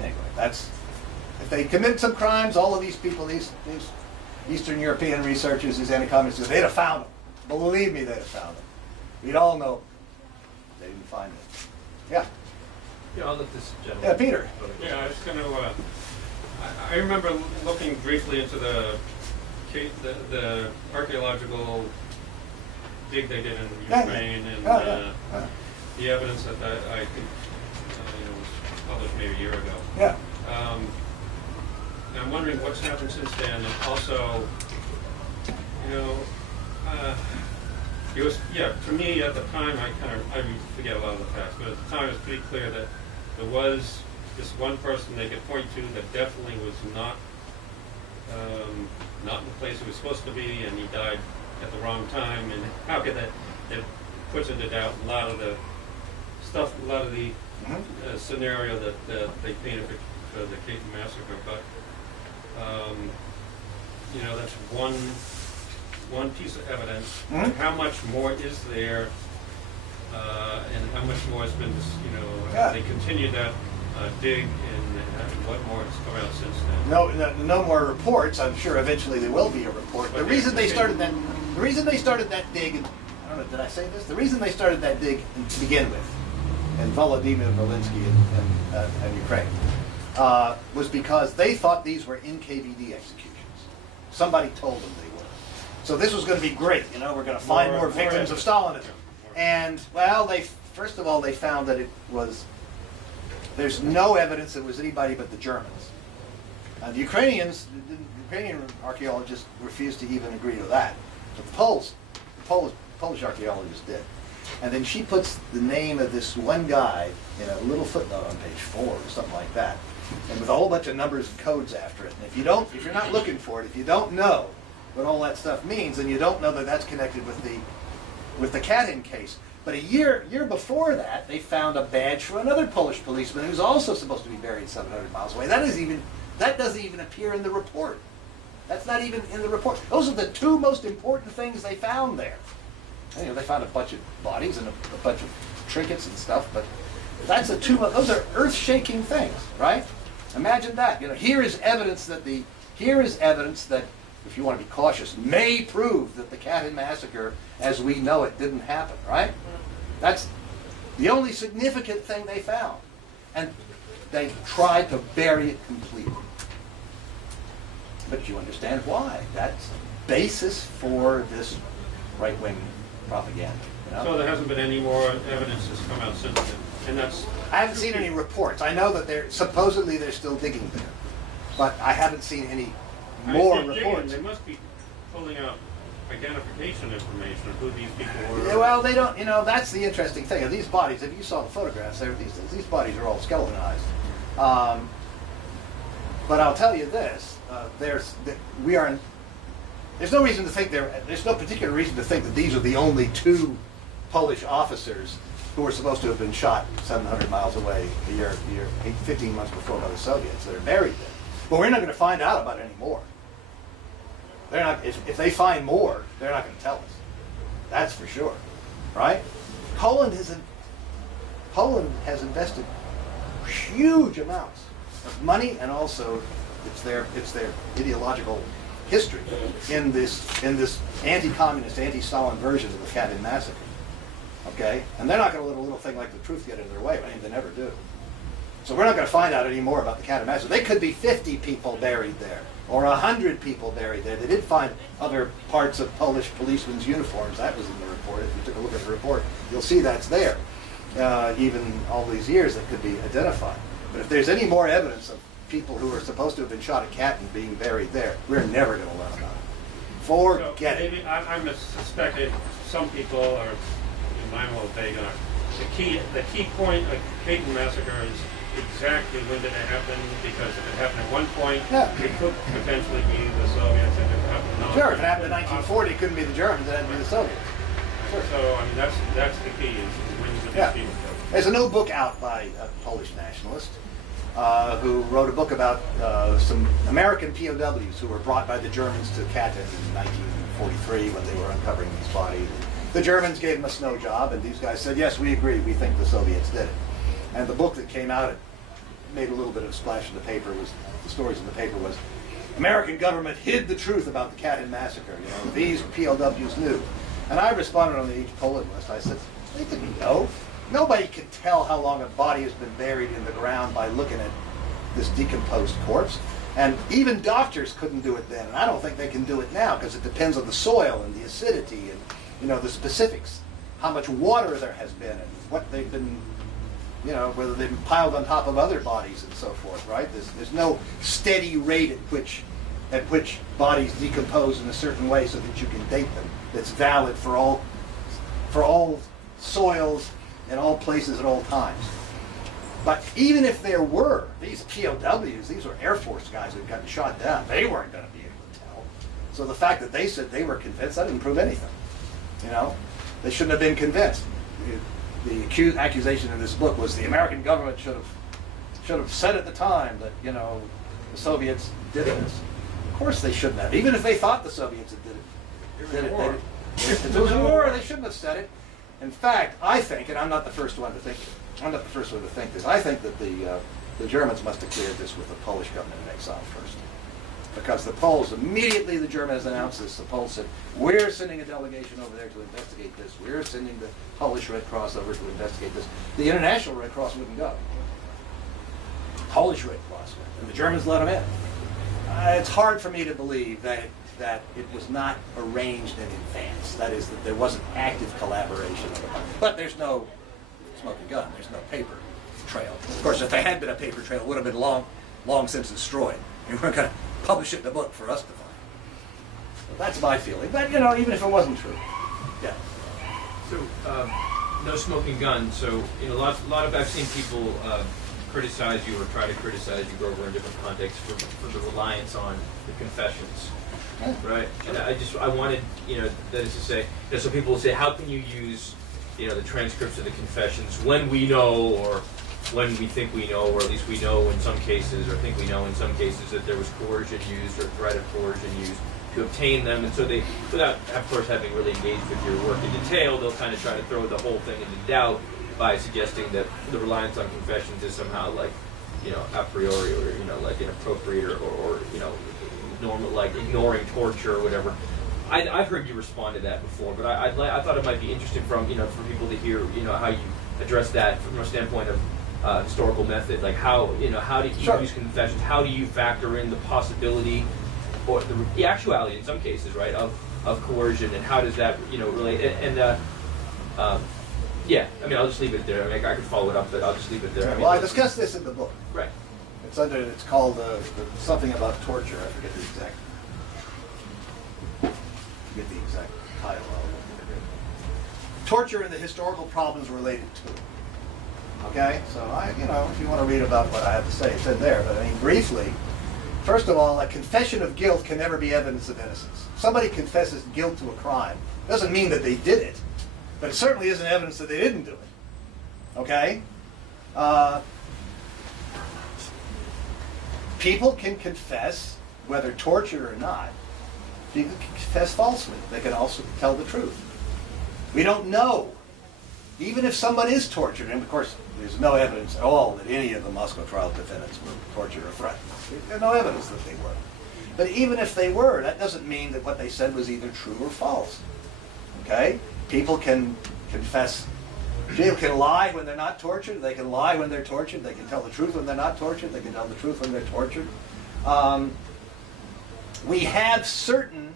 Anyway, if they committed some crimes, all of these people, these Eastern European researchers, these anti-communists, they'd have found them. Believe me, they'd have found them. We'd all know they didn't find them. Yeah. Yeah, I'll let this gentleman. Yeah, Peter. Yeah, I was going to. I remember looking briefly into the archaeological dig they did in Ukraine and the evidence that I think was published maybe a year ago. Yeah. And I'm wondering what's happened since then, and also, it was, for me at the time, I forget a lot of the facts, but at the time it was pretty clear that there was this one person they could point to that definitely was not in the place he was supposed to be, and he died at the wrong time, and how could that, it puts into doubt a lot of the stuff, a lot of the scenario that they painted for the Cape Massacre, but you know, that's one piece of evidence. How much more is there, and how much more has been, you know, they continued that dig, and what more has come out since then? No more reports. I'm sure eventually there will be a report. The reason they started that dig, I don't know, did I say this? The reason they started that dig to begin with, in Volodymyr Volynski and Ukraine, was because they thought these were NKVD executions. Somebody told them they were. So this was going to be great. You know, we're going to find more victims of Stalinism. And well, first of all they found that it was. There's no evidence it was anybody but the Germans. The Ukrainian archaeologists refused to even agree to that. But the Polish archaeologists did. And then she puts the name of this one guy in a little footnote on page 4 or something like that, and with a whole bunch of numbers and codes after it. And if you're not looking for it, if you don't know what all that stuff means, then you don't know that that's connected with the Katyn case. But a year before that, they found a badge for another Polish policeman who's also supposed to be buried 700 miles away. That doesn't even appear in the report. That's not even in the report. Those are the two most important things they found there. You know, they found a bunch of bodies and a bunch of trinkets and stuff, but those are earth-shaking things, right? Imagine that. You know, here is evidence that, if you want to be cautious, may prove that the Katyn massacre, as we know it, didn't happen, right? That's the only significant thing they found. And they tried to bury it completely. But you understand why. That's the basis for this right-wing propaganda. You know? So there hasn't been any more evidence that's come out since then, and that's. I haven't seen any reports. I know that supposedly they're still digging there, but I haven't seen any more reports. They must be pulling out identification information of who these people were. Yeah, well, they don't. You know, that's the interesting thing. Of these bodies, if you saw the photographs, these bodies are all skeletonized. But I'll tell you this: there's no reason to think there's no particular reason to think that these are the only two Polish officers who were supposed to have been shot 700 miles away 15 months before by the Soviets that are buried there. But we're not going to find out about any more. They're not. If they find more, they're not going to tell us. That's for sure, right? Poland has invested huge amounts of money, and also it's their ideological history in this anti-communist, anti-Stalin version of the Katyn massacre. Okay, and they're not going to let a little thing like the truth get in their way. I mean, they never do. So we're not going to find out any more about the Katyn massacre. They could be 50 people buried there, or 100 people buried there. They did find other parts of Polish policemen's uniforms. That was in the report. If you took a look at the report, you'll see that's there. Even all these years, that could be identified. But if there's any more evidence of people who are supposed to have been shot at Katyn being buried there, we're never going to learn about it. Forget it. Maybe I'm suspecting some people are. I'm a little vague on it. The key point of the Katyn massacre is exactly when did it happen, because if it happened at one point, it could potentially be the Soviets. If it happened sure, if it happened in 1940, it couldn't be the Germans, it had to be the Soviets. Sure. So, I mean, that's the key, is when did these people go. There's a new book out by a Polish nationalist who wrote a book about some American POWs who were brought by the Germans to Katyn in 1943 when they were uncovering these bodies. The Germans gave them a snow job, and these guys said, yes, we agree, we think the Soviets did it. And the book that came out, it made a little bit of a splash in the paper, the stories in the paper was, American government hid the truth about the Katyn massacre. You know, these POWs knew. And I responded on the Each Poland list, I said, they didn't know. Nobody can tell how long a body has been buried in the ground by looking at this decomposed corpse. And even doctors couldn't do it then, and I don't think they can do it now, because it depends on the soil and the acidity and the specifics, how much water there has been, and what they've been, whether they've been piled on top of other bodies and so forth, right? There's no steady rate at which bodies decompose in a certain way so that you can date them. That's valid for all soils in all places at all times. But even if there were, these POWs, these were Air Force guys who had gotten shot down, they weren't going to be able to tell. So the fact that they said they were convinced, that didn't prove anything. You know, they shouldn't have been convinced. The accusation in this book was the American government should have said at the time that, you know, the Soviets did this. Of course they shouldn't have. Even if they thought the Soviets had did it. If it was a war, they shouldn't have said it. In fact, I think, and I'm not the first one to think this, I think that the Germans must have cleared this with the Polish government in exile first. Because the Poles, immediately the Germans announced this, the Poles said, we're sending a delegation over there to investigate this. We're sending the Polish Red Cross over to investigate this. The International Red Cross wouldn't go. Polish Red Cross went, and the Germans let them in. It's hard for me to believe that it was not arranged in advance. That is, that there wasn't active collaboration. But there's no smoking gun. There's no paper trail. Of course, if there had been a paper trail, it would have been long since destroyed. We weren't going to publish it in a book for us to find. So that's my feeling. But, you know, even if it wasn't true. Yeah. So, no smoking gun. So, you know, a lot of I've seen people criticize you or try to criticize you, Grover, in different contexts for the reliance on the confessions. Right? And I wanted, you know, that is to say, you know, so people will say, how can you use, you know, the transcripts of the confessions when we know, or when we think we know, or at least we know in some cases, or think we know in some cases, that there was coercion used or threat of coercion used to obtain them. And so they, without, of course, having really engaged with your work in detail, they'll kind of try to throw the whole thing into doubt by suggesting that the reliance on confessions is somehow like, you know, a priori, or, you know, like inappropriate, or you know, normal, like ignoring torture or whatever. I've heard you respond to that before, but I thought it might be interesting from, you know, for people to hear, you know, how you address that from a standpoint of historical method. Like how, you know, how do you use confessions? How do you factor in the possibility or the actuality in some cases, right, of coercion, and how does that, you know, relate? Yeah, I mean, I'll just leave it there. I mean, I could follow it up, but I'll just leave it there. I mean, well, I discussed this in the book. Right. It's called something about torture. I forget the exact title of it. Torture and the historical problems related to it. Okay, so you know, if you want to read about what I have to say, it's in there. But I mean, briefly, first of all, a confession of guilt can never be evidence of innocence. Somebody confesses guilt to a crime doesn't mean that they did it, but it certainly isn't evidence that they didn't do it. Okay. People can confess, whether tortured or not. People can confess falsely. They can also tell the truth. We don't know. Even if someone is tortured, and of course there's no evidence at all that any of the Moscow trial defendants were tortured or threatened. There's no evidence that they were. But even if they were, that doesn't mean that what they said was either true or false. Okay? People can confess. People can lie when they're not tortured. They can lie when they're tortured. They can tell the truth when they're not tortured. They can tell the truth when they're tortured. We have certain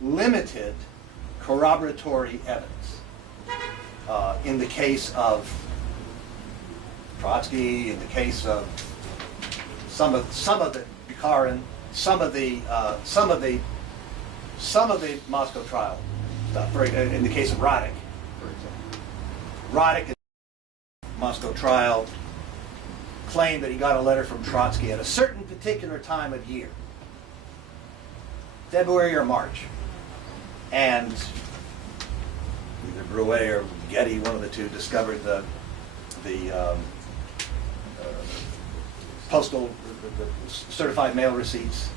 limited corroboratory evidence. In the case of Trotsky, in the case of some of the Bukharin, some of the Moscow trial stuff. In the case of Radek, for example, Radek in the Moscow trial claimed that he got a letter from Trotsky at a certain particular time of year, February or March, and either Brouet or Getty, one of the two, discovered the postal, the certified mail receipts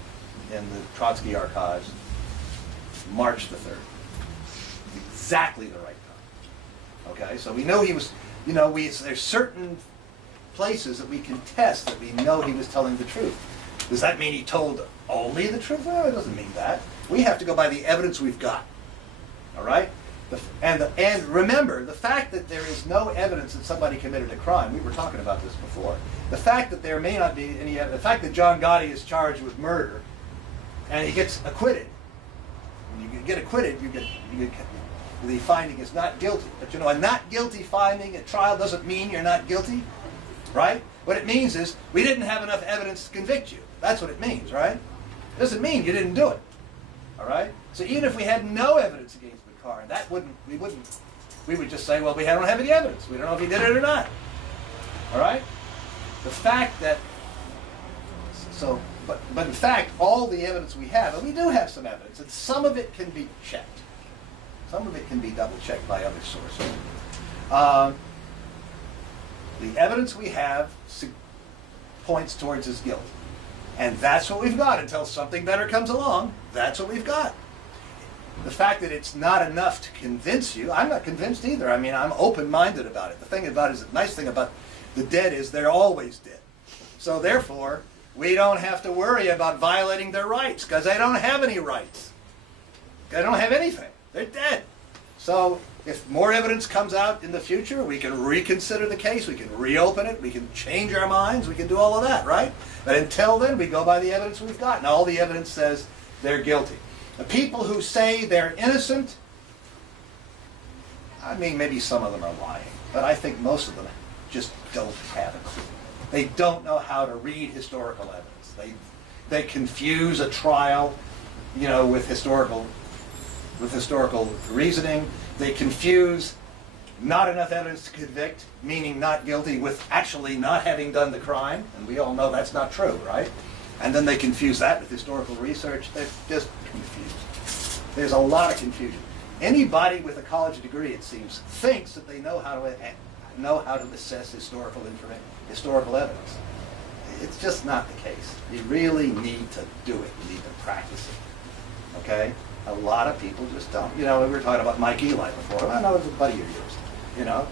in the Trotsky archives, March the 3rd. Exactly the right time. Okay, so we know he was, you know, there's certain places that we can test that we know he was telling the truth. Does that mean he told only the truth? No, it doesn't mean that. We have to go by the evidence we've got. All right? And remember, the fact that there is no evidence that somebody committed a crime, we were talking about this before, the fact that there may not be any evidence, the fact that John Gotti is charged with murder and he gets acquitted, when you get acquitted, the finding is not guilty. But you know, a not guilty finding at trial doesn't mean you're not guilty, right? What it means is we didn't have enough evidence to convict you. That's what it means, right? It doesn't mean you didn't do it, all right? So even if we had no evidence against Bukharin, we would just say, well, we don't have any evidence. We don't know if he did it or not, all right? the fact that, but in fact, all the evidence we have, and we do have some evidence, and some of it can be checked. Some of it can be double-checked by other sources. The evidence we have points towards his guilt. And that's what we've got until something better comes along. That's what we've got. The fact that it's not enough to convince you, I'm not convinced either. I mean, I'm open-minded about it. The thing about it is, the nice thing about the dead is they're always dead. So therefore, we don't have to worry about violating their rights because they don't have any rights. They don't have anything. They're dead. So if more evidence comes out in the future, we can reconsider the case, we can reopen it, we can change our minds, we can do all of that, right? But until then, we go by the evidence we've got, and all the evidence says they're guilty. The people who say they're innocent, I mean, maybe some of them are lying, but I think most of them just don't have a clue. They don't know how to read historical evidence. They confuse a trial, you know, with historical reasoning. They confuse not enough evidence to convict, meaning not guilty, with actually not having done the crime. And we all know that's not true, right? And then they confuse that with historical research. They're just confused. There's a lot of confusion. Anybody with a college degree, it seems, thinks that they know how to assess historical evidence. It's just not the case. You really need to do it. You need to practice it. Okay? A lot of people just don't. You know, we were talking about Mike Eli before. Well, no, it was a buddy of yours. You know?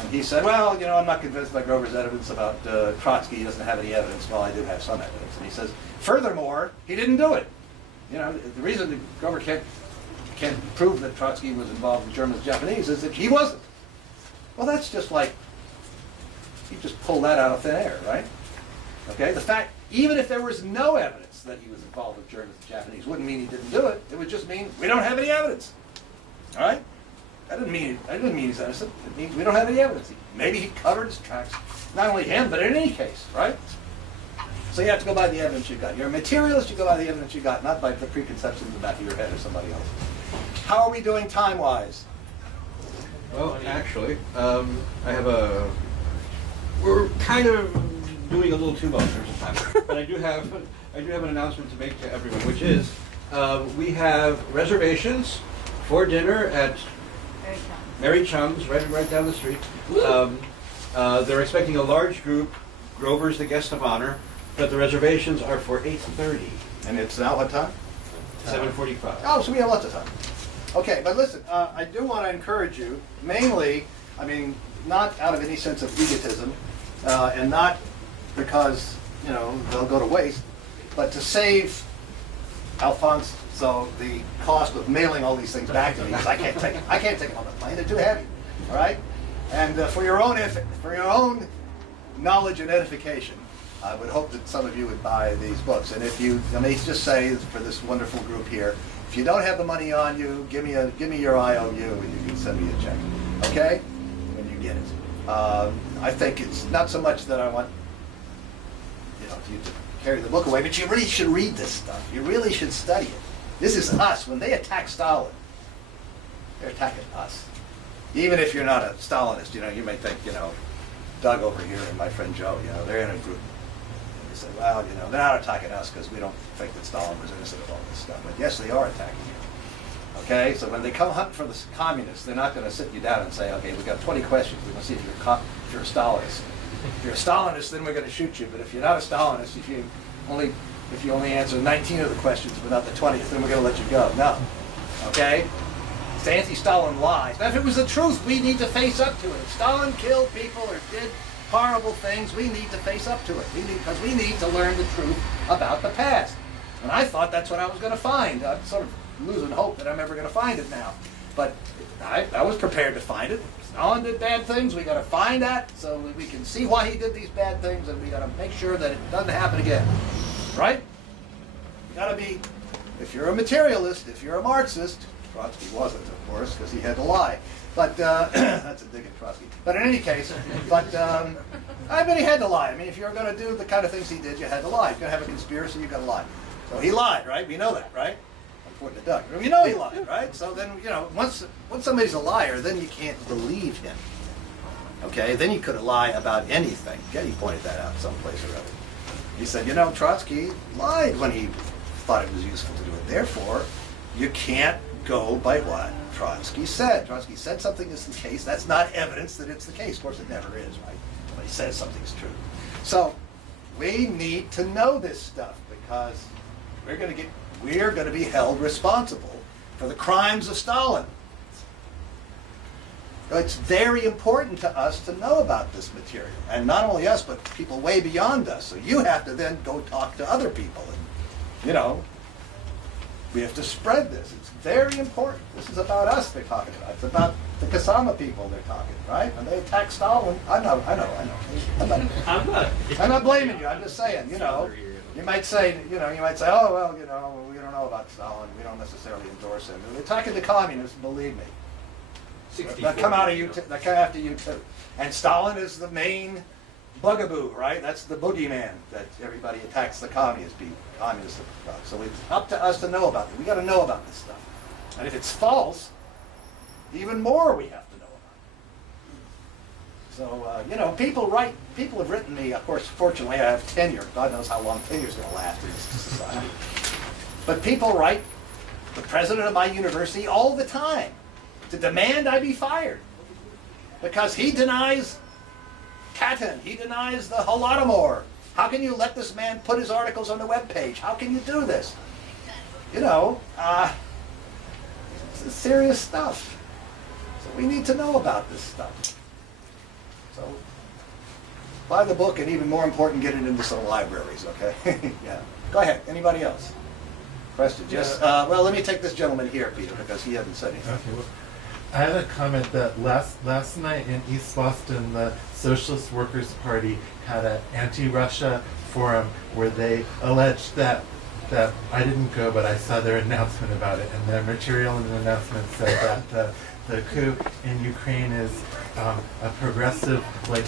And he said, well, you know, I'm not convinced by Grover's evidence about Trotsky. He doesn't have any evidence. Well, I do have some evidence. And he says, furthermore, he didn't do it. You know, the reason that Grover can't prove that Trotsky was involved in Germans and Japanese is that he wasn't. Well, that's just like, you just pull that out of thin air, right? Okay, the fact, even if there was no evidence that he was involved with Germans and Japanese, wouldn't mean he didn't do it. It would just mean we don't have any evidence. All right? That didn't mean he's innocent. It means we don't have any evidence. Maybe he covered his tracks. Not only him, but in any case, right? So you have to go by the evidence you got. You're a materialist, you go by the evidence you got, not by the preconceptions in the back of your head or somebody else. How are we doing time-wise? Well, actually, I have we're kind of doing a little too well in terms of time, but I do have an announcement to make to everyone, which is we have reservations for dinner at Mary Chung's, right down the street. They're expecting a large group. Grover's the guest of honor, but the reservations are for 8:30. And it's now what time? 7:45. Oh, so we have lots of time. Okay, but listen, I do want to encourage you, mainly, I mean, not out of any sense of egotism, and not because, you know, they'll go to waste, but to save Alphonse the cost of mailing all these things back to me, because I can't take them on the plane, they're too heavy, all right? And for your own knowledge and edification, I would hope that some of you would buy these books. And if you, let me just say for this wonderful group here, if you don't have the money on you, give me your IOU and you can send me a check, okay? When you get it. I think it's not so much that I want, you know, you to carry the book away, but you really should read this stuff. You really should study it. This is us. When they attack Stalin, they're attacking us. Even if you're not a Stalinist, you know, you may think, you know, Doug over here and my friend Joe, you know, they're in a group. And you say, well, you know, they're not attacking us because we don't think that Stalin was innocent of all this stuff. But yes, they are attacking you. Okay, so when they come hunting for the communists, they're not going to sit you down and say, okay, we've got 20 questions. We're going to see if you're a Stalinist. If you're a Stalinist, then we're going to shoot you. But if you're not a Stalinist, if you only answer 19 of the questions but not the 20th, then we're going to let you go. No. Okay? It's anti-Stalin lies. Now, if it was the truth, we need to face up to it. If Stalin killed people or did horrible things, we need to face up to it. Because we need to learn the truth about the past. And I thought that's what I was going to find. I'm sort of losing hope that I'm ever going to find it now. But I was prepared to find it. Stalin did bad things. We got to find that so we can see why he did these bad things, and we got to make sure that it doesn't happen again. Right? You got to be, if you're a materialist, if you're a Marxist, Trotsky wasn't, of course, because he had to lie. But that's a dig at Trotsky. But in any case, I bet he had to lie. I mean, if you're going to do the kind of things he did, you had to lie. If you're going to have a conspiracy, you got to lie. So he lied, right? We know that, right? I'm pointing to Doug. We know he lied, right? So then, you know, once somebody's a liar, then you can't believe him. Okay, then you could lie about anything. Getty pointed that out someplace or other. He said, you know, Trotsky lied when he thought it was useful to do it. Therefore, you can't go by what Trotsky said. Trotsky said something is the case. That's not evidence that it's the case. Of course, it never is, right? But he says something's true. So we need to know this stuff because we're going to be held responsible for the crimes of Stalin. It's very important to us to know about this material, and not only us, but people way beyond us. So you have to then go talk to other people, and you know, we have to spread this. It's very important. This is about us they're talking about. It's about the Kasama people they're talking, right? When they attack Stalin, I know. I'm not blaming you. I'm just saying, you know. You might say, oh well, you know, we don't know about Stalin. We don't necessarily endorse him. They're attacking the communists. Believe me. That come out of you. That come after you too. And Stalin is the main bugaboo, right? That's the boogeyman that everybody attacks the communists. So it's up to us to know about it. We got to know about this stuff. And if it's false, even more we have to know about it. So you know, people have written me. Of course, fortunately, I have tenure. God knows how long tenure's going to last in this society. But people write the president of my university all the time to demand I be fired because he denies Katyn, he denies the Holodomor. How can you let this man put his articles on the webpage? How can you do this? You know, it's serious stuff. So we need to know about this stuff. So buy the book, and even more important, get it into some libraries, okay? Yeah. Go ahead. Anybody else? Questions? Yes. Well, let me take this gentleman here, Peter, because he hasn't said anything. Okay, well, I had a comment that last night in East Boston, the Socialist Workers' Party had an anti-Russia forum where they alleged that I didn't go, but I saw their announcement about it, and their material in the announcement said that the coup in Ukraine is a progressive, like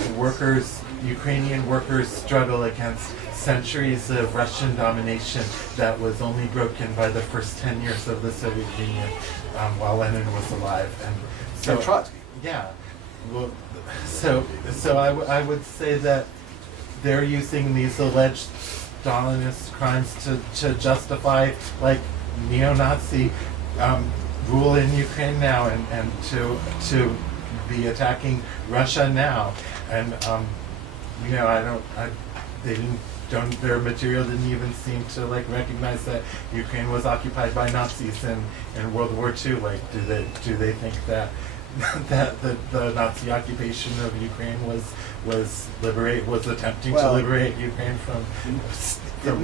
Ukrainian workers struggle against centuries of Russian domination that was only broken by the first 10 years of the Soviet Union while Lenin was alive. And so, and Trotsky. Yeah. Well, so I would say that they're using these alleged Stalinist crimes to justify like neo-Nazi rule in Ukraine now and to be attacking Russia now. And you know, their material didn't even seem to like recognize that Ukraine was occupied by Nazis in World War II. Like, do they think that the Nazi occupation of Ukraine was attempting to liberate Ukraine from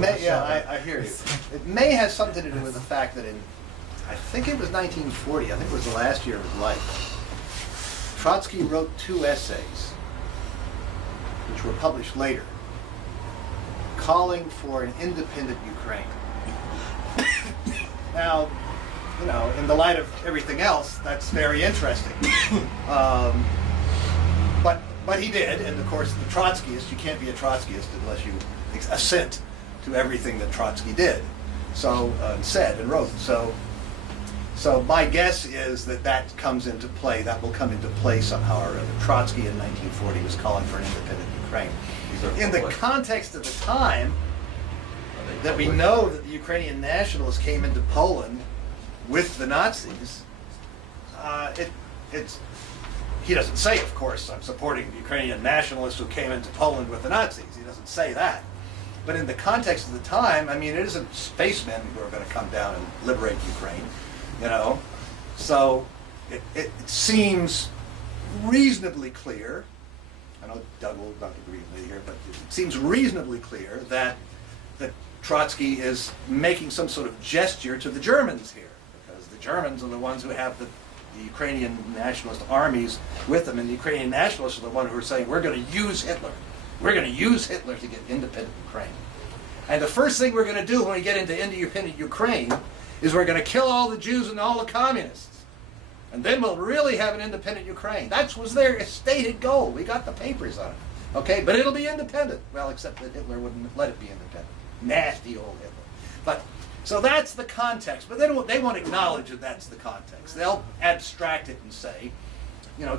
Russia? Yeah, I hear you. It may have something to do with the fact that I think it was 1940. I think it was the last year of his life. Trotsky wrote 2 essays, which were published later, calling for an independent Ukraine. Now, you know, in the light of everything else, that's very interesting. But he did, and of course, the Trotskyist, you can't be a Trotskyist unless you assent to everything that Trotsky did, said and wrote. So my guess is that comes into play. That will come into play somehow or other. Trotsky in 1940 was calling for an independent Ukraine. In the context of the time, that we know that the Ukrainian nationalists came into Poland with the Nazis, he doesn't say, of course, I'm supporting the Ukrainian nationalists who came into Poland with the Nazis. He doesn't say that. But in the context of the time, I mean, it isn't spacemen who are going to come down and liberate Ukraine, you know. So it seems reasonably clear. I know Doug will not agree with me here, but it seems reasonably clear that Trotsky is making some sort of gesture to the Germans here, because the Germans are the ones who have the Ukrainian nationalist armies with them, and the Ukrainian nationalists are the ones who are saying, we're going to use Hitler. We're going to use Hitler to get independent Ukraine. And the first thing we're going to do when we get into independent Ukraine is we're going to kill all the Jews and all the communists. And then we'll really have an independent Ukraine. That was their stated goal. We got the papers on it. Okay, but it'll be independent. Well, except that Hitler wouldn't let it be independent. Nasty old Hitler. But so that's the context. But they won't acknowledge that that's the context. They'll abstract it and say,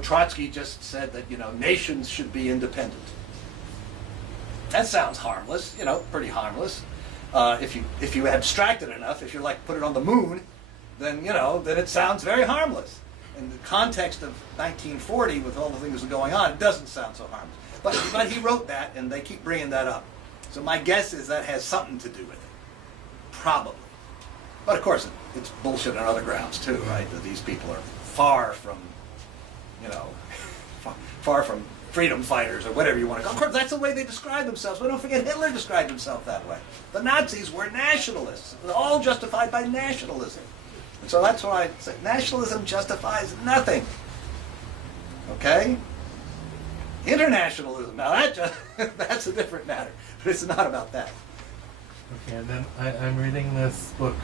Trotsky just said that, nations should be independent. That sounds harmless, pretty harmless. If you abstract it enough, if you're like put it on the moon, then then it sounds very harmless. In the context of 1940, with all the things that are going on, it doesn't sound so harmless. But he wrote that, and they keep bringing that up. So my guess is that has something to do with it, probably. But of course, it's bullshit on other grounds too, right? That these people are far from, far from freedom fighters or whatever you want to call. Of course, that's the way they describe themselves. But don't forget, Hitler described himself that way. The Nazis were nationalists, all justified by nationalism. And so that's why I say nationalism justifies nothing. Okay? Internationalism, now that's a different matter. But it's not about that. Okay, and then I'm reading this book,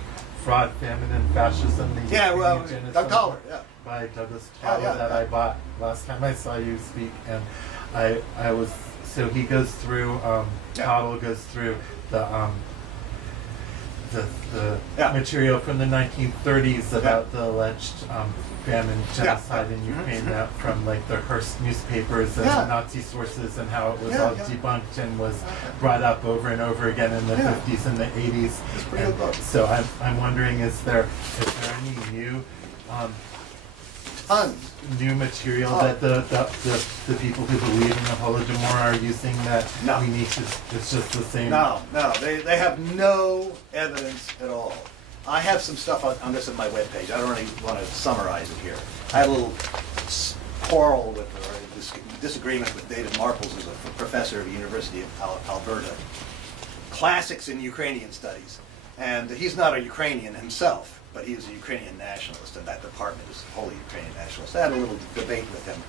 Fraud, Famine, and Fascism. Doug Toller, by Douglas Toller Yeah, that I bought last time I saw you speak, and I was so he goes through Toller goes through the material from the 1930s about the alleged famine, genocide in Ukraine, that from like the Hearst newspapers and Nazi sources, and how it was all debunked and was brought up over and over again in the 50s and the 80s. It's pretty good book. So I'm wondering, is there any new Tons. new material that the people who believe in the Holodomor are using that we need to? It's just the same. No, they have no evidence at all. I have some stuff on this on my webpage. I don't really want to summarize it here. I had a little quarrel with, or disagreement with David Marples, who's a professor at the University of Alberta. Classics in Ukrainian studies. And he's not a Ukrainian himself, but he was a Ukrainian nationalist, and that department is wholly Ukrainian nationalist. I had a little debate with him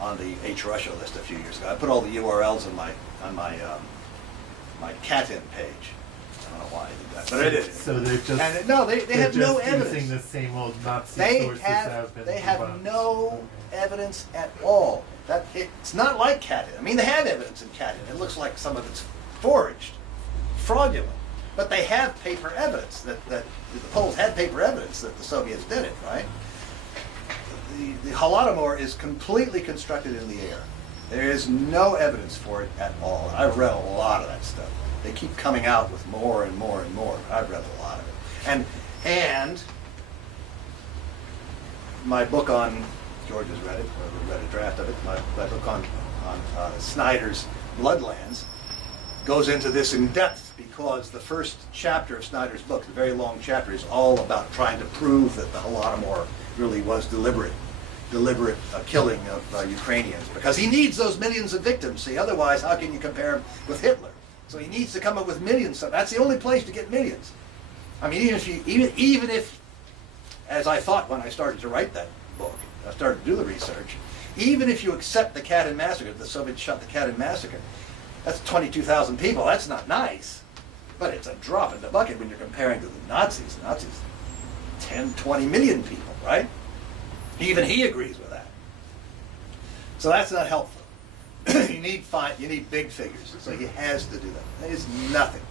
on the H Russia list a few years ago. I put all the URLs on my Katin page. I don't know why I did that, but I did. So they're just they have no just evidence. using the same old Nazi sources that have been They have debunked. no evidence at all. That it's not like Katin. I mean, they have evidence in Katin. It looks like some of it's forged, fraudulent, but they have paper evidence that the Poles had paper evidence that the Soviets did it, right? The Holodomor is completely constructed in the air. There is no evidence for it at all. And I've read a lot of that stuff. They keep coming out with more and more and more. I've read a lot of it. And my book on, George has read it, or read a draft of it, my book on Snyder's Bloodlands goes into this in depth, because the first chapter of Snyder's book, the very long chapter, is all about trying to prove that the Holodomor really was deliberate killing of Ukrainians, because he needs those millions of victims. See, otherwise, how can you compare him with Hitler? So he needs to come up with millions. So that's the only place to get millions. I mean, even if, as I thought when I started to write that book, I started to do the research, even if you accept the Katyn massacre, the Soviets shot the Katyn massacre, that's 22,000 people. That's not nice, but it's a drop in the bucket when you're comparing to the Nazis. The Nazis, 10, 20 million people, right? Even he agrees with that. So that's not helpful. you need big figures. So he has to do that. There's nothing.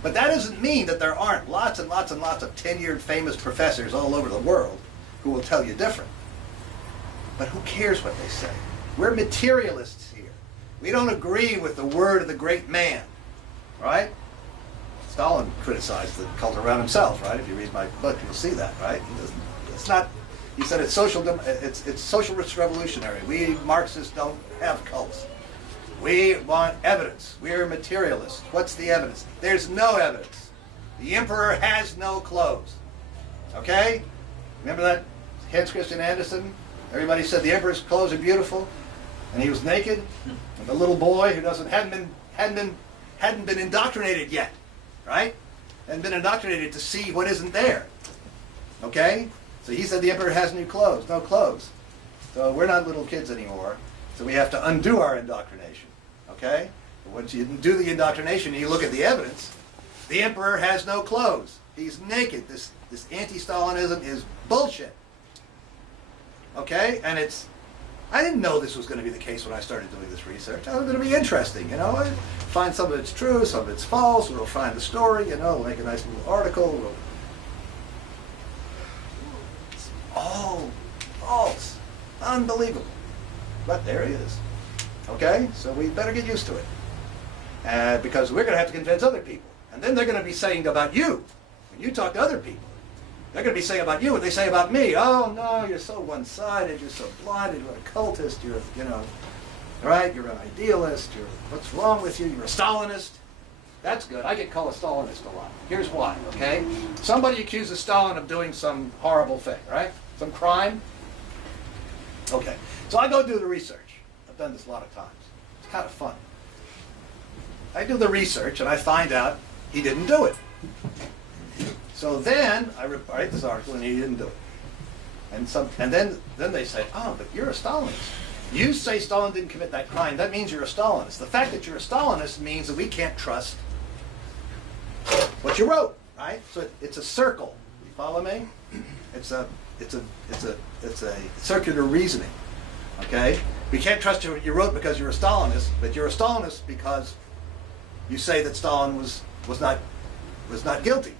But that doesn't mean that there aren't lots and lots and lots of tenured famous professors all over the world who will tell you different. But who cares what they say? We're materialists here. We don't agree with the word of the great man, right? Stalin criticized the cult around himself, right? If you read my book, you'll see that, right? It's not. He said it's it's socialist revolutionary. We Marxists don't have cults. We want evidence. We're materialists. What's the evidence? There's no evidence. The emperor has no clothes. Okay? Remember that Hans Christian Andersen? Everybody said the emperor's clothes are beautiful, and he was naked. And the little boy who hadn't been indoctrinated yet, right? Hadn't been indoctrinated to see what isn't there. Okay? So he said the emperor has no clothes. So we're not little kids anymore. So we have to undo our indoctrination. Okay? But once you do the indoctrination and you look at the evidence, the emperor has no clothes. He's naked. This anti-Stalinism is bullshit. Okay? And I didn't know this was going to be the case when I started doing this research. I thought it was going to be interesting, you know. I'd find some of it's true, some of it's false. We'll find the story, you know, we'll make a nice little article. It's all false. Unbelievable. But there he is. Okay? So we better get used to it. Because we're going to have to convince other people. And then they're going to be saying about you, when you talk to other people, they're going to be saying about you what they say about me. Oh, no, you're so one-sided, you're so blinded, you're a cultist, you're, right? You're an idealist, what's wrong with you? You're a Stalinist. That's good. I get called a Stalinist a lot. Here's why, okay? Somebody accuses Stalin of doing some horrible thing, right? Some crime. Okay. So I go do the research. I've done this a lot of times. It's kind of fun. I do the research and I find out he didn't do it. So then I write this article and he didn't do it. And then they say, oh, but you're a Stalinist. You say Stalin didn't commit that crime. That means you're a Stalinist. The fact that you're a Stalinist means that we can't trust what you wrote, right? So it's a circle. You follow me? It's a circular reasoning. Okay? We can't trust what you wrote because you're a Stalinist, but you're a Stalinist because you say that Stalin was not guilty.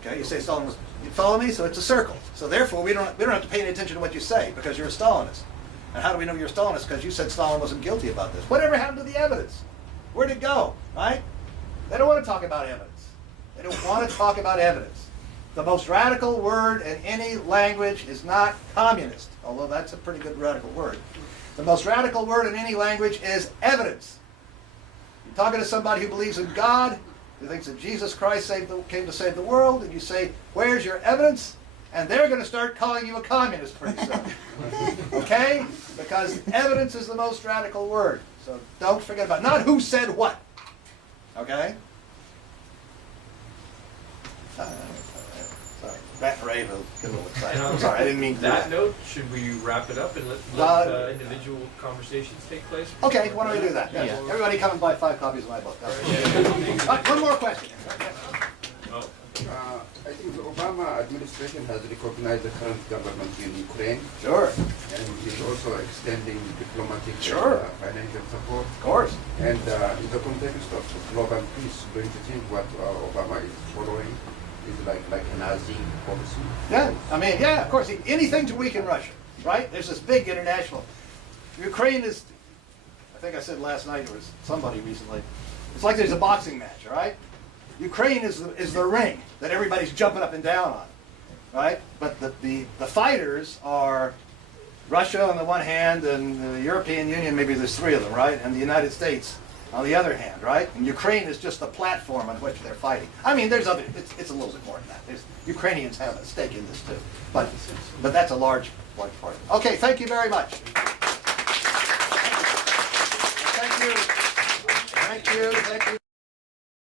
Okay? You say Stalin was. You follow me? So it's a circle. So therefore, we don't have to pay any attention to what you say because you're a Stalinist. And how do we know you're a Stalinist? Because you said Stalin wasn't guilty about this. Whatever happened to the evidence? Where'd it go? Right? They don't want to talk about evidence. They don't want to talk about evidence. The most radical word in any language is not communist, although that's a pretty good radical word. The most radical word in any language is evidence. You're talking to somebody who believes in God, who thinks that Jesus Christ came to save the world, and you say, where's your evidence? And they're going to start calling you a communist pretty soon. Okay? Because evidence is the most radical word. So don't forget about it. Not who said what. Okay? Sorry. Matt Ray will get a little excited. I'm sorry, I didn't mean to do That that. note, should we wrap it up and let individual conversations take place? Okay, why don't we do that? Yes. Yeah. Everybody come and buy 5 copies of my book. One more question. I think the Obama administration has recognized the current government in Ukraine, Sure. and is also extending diplomatic Sure. and financial support. Of course. And in the context of global peace, don't you think what Obama is following is like a Nazi policy? Yeah, I mean, yeah, of course. Anything to weaken Russia, right? There's this big international. Ukraine is, I think I said last night, or was somebody recently, it's like there's a boxing match, all right? Ukraine is the ring that everybody's jumping up and down on, right? But the fighters are Russia on the one hand, and the European Union, maybe there's 3 of them, right? And the United States on the other hand, right? And Ukraine is just the platform on which they're fighting. I mean, there's other, it's a little bit more than that. Ukrainians have a stake in this too. But that's a large part of it. Okay, thank you very much. Thank you. Thank you. Thank you.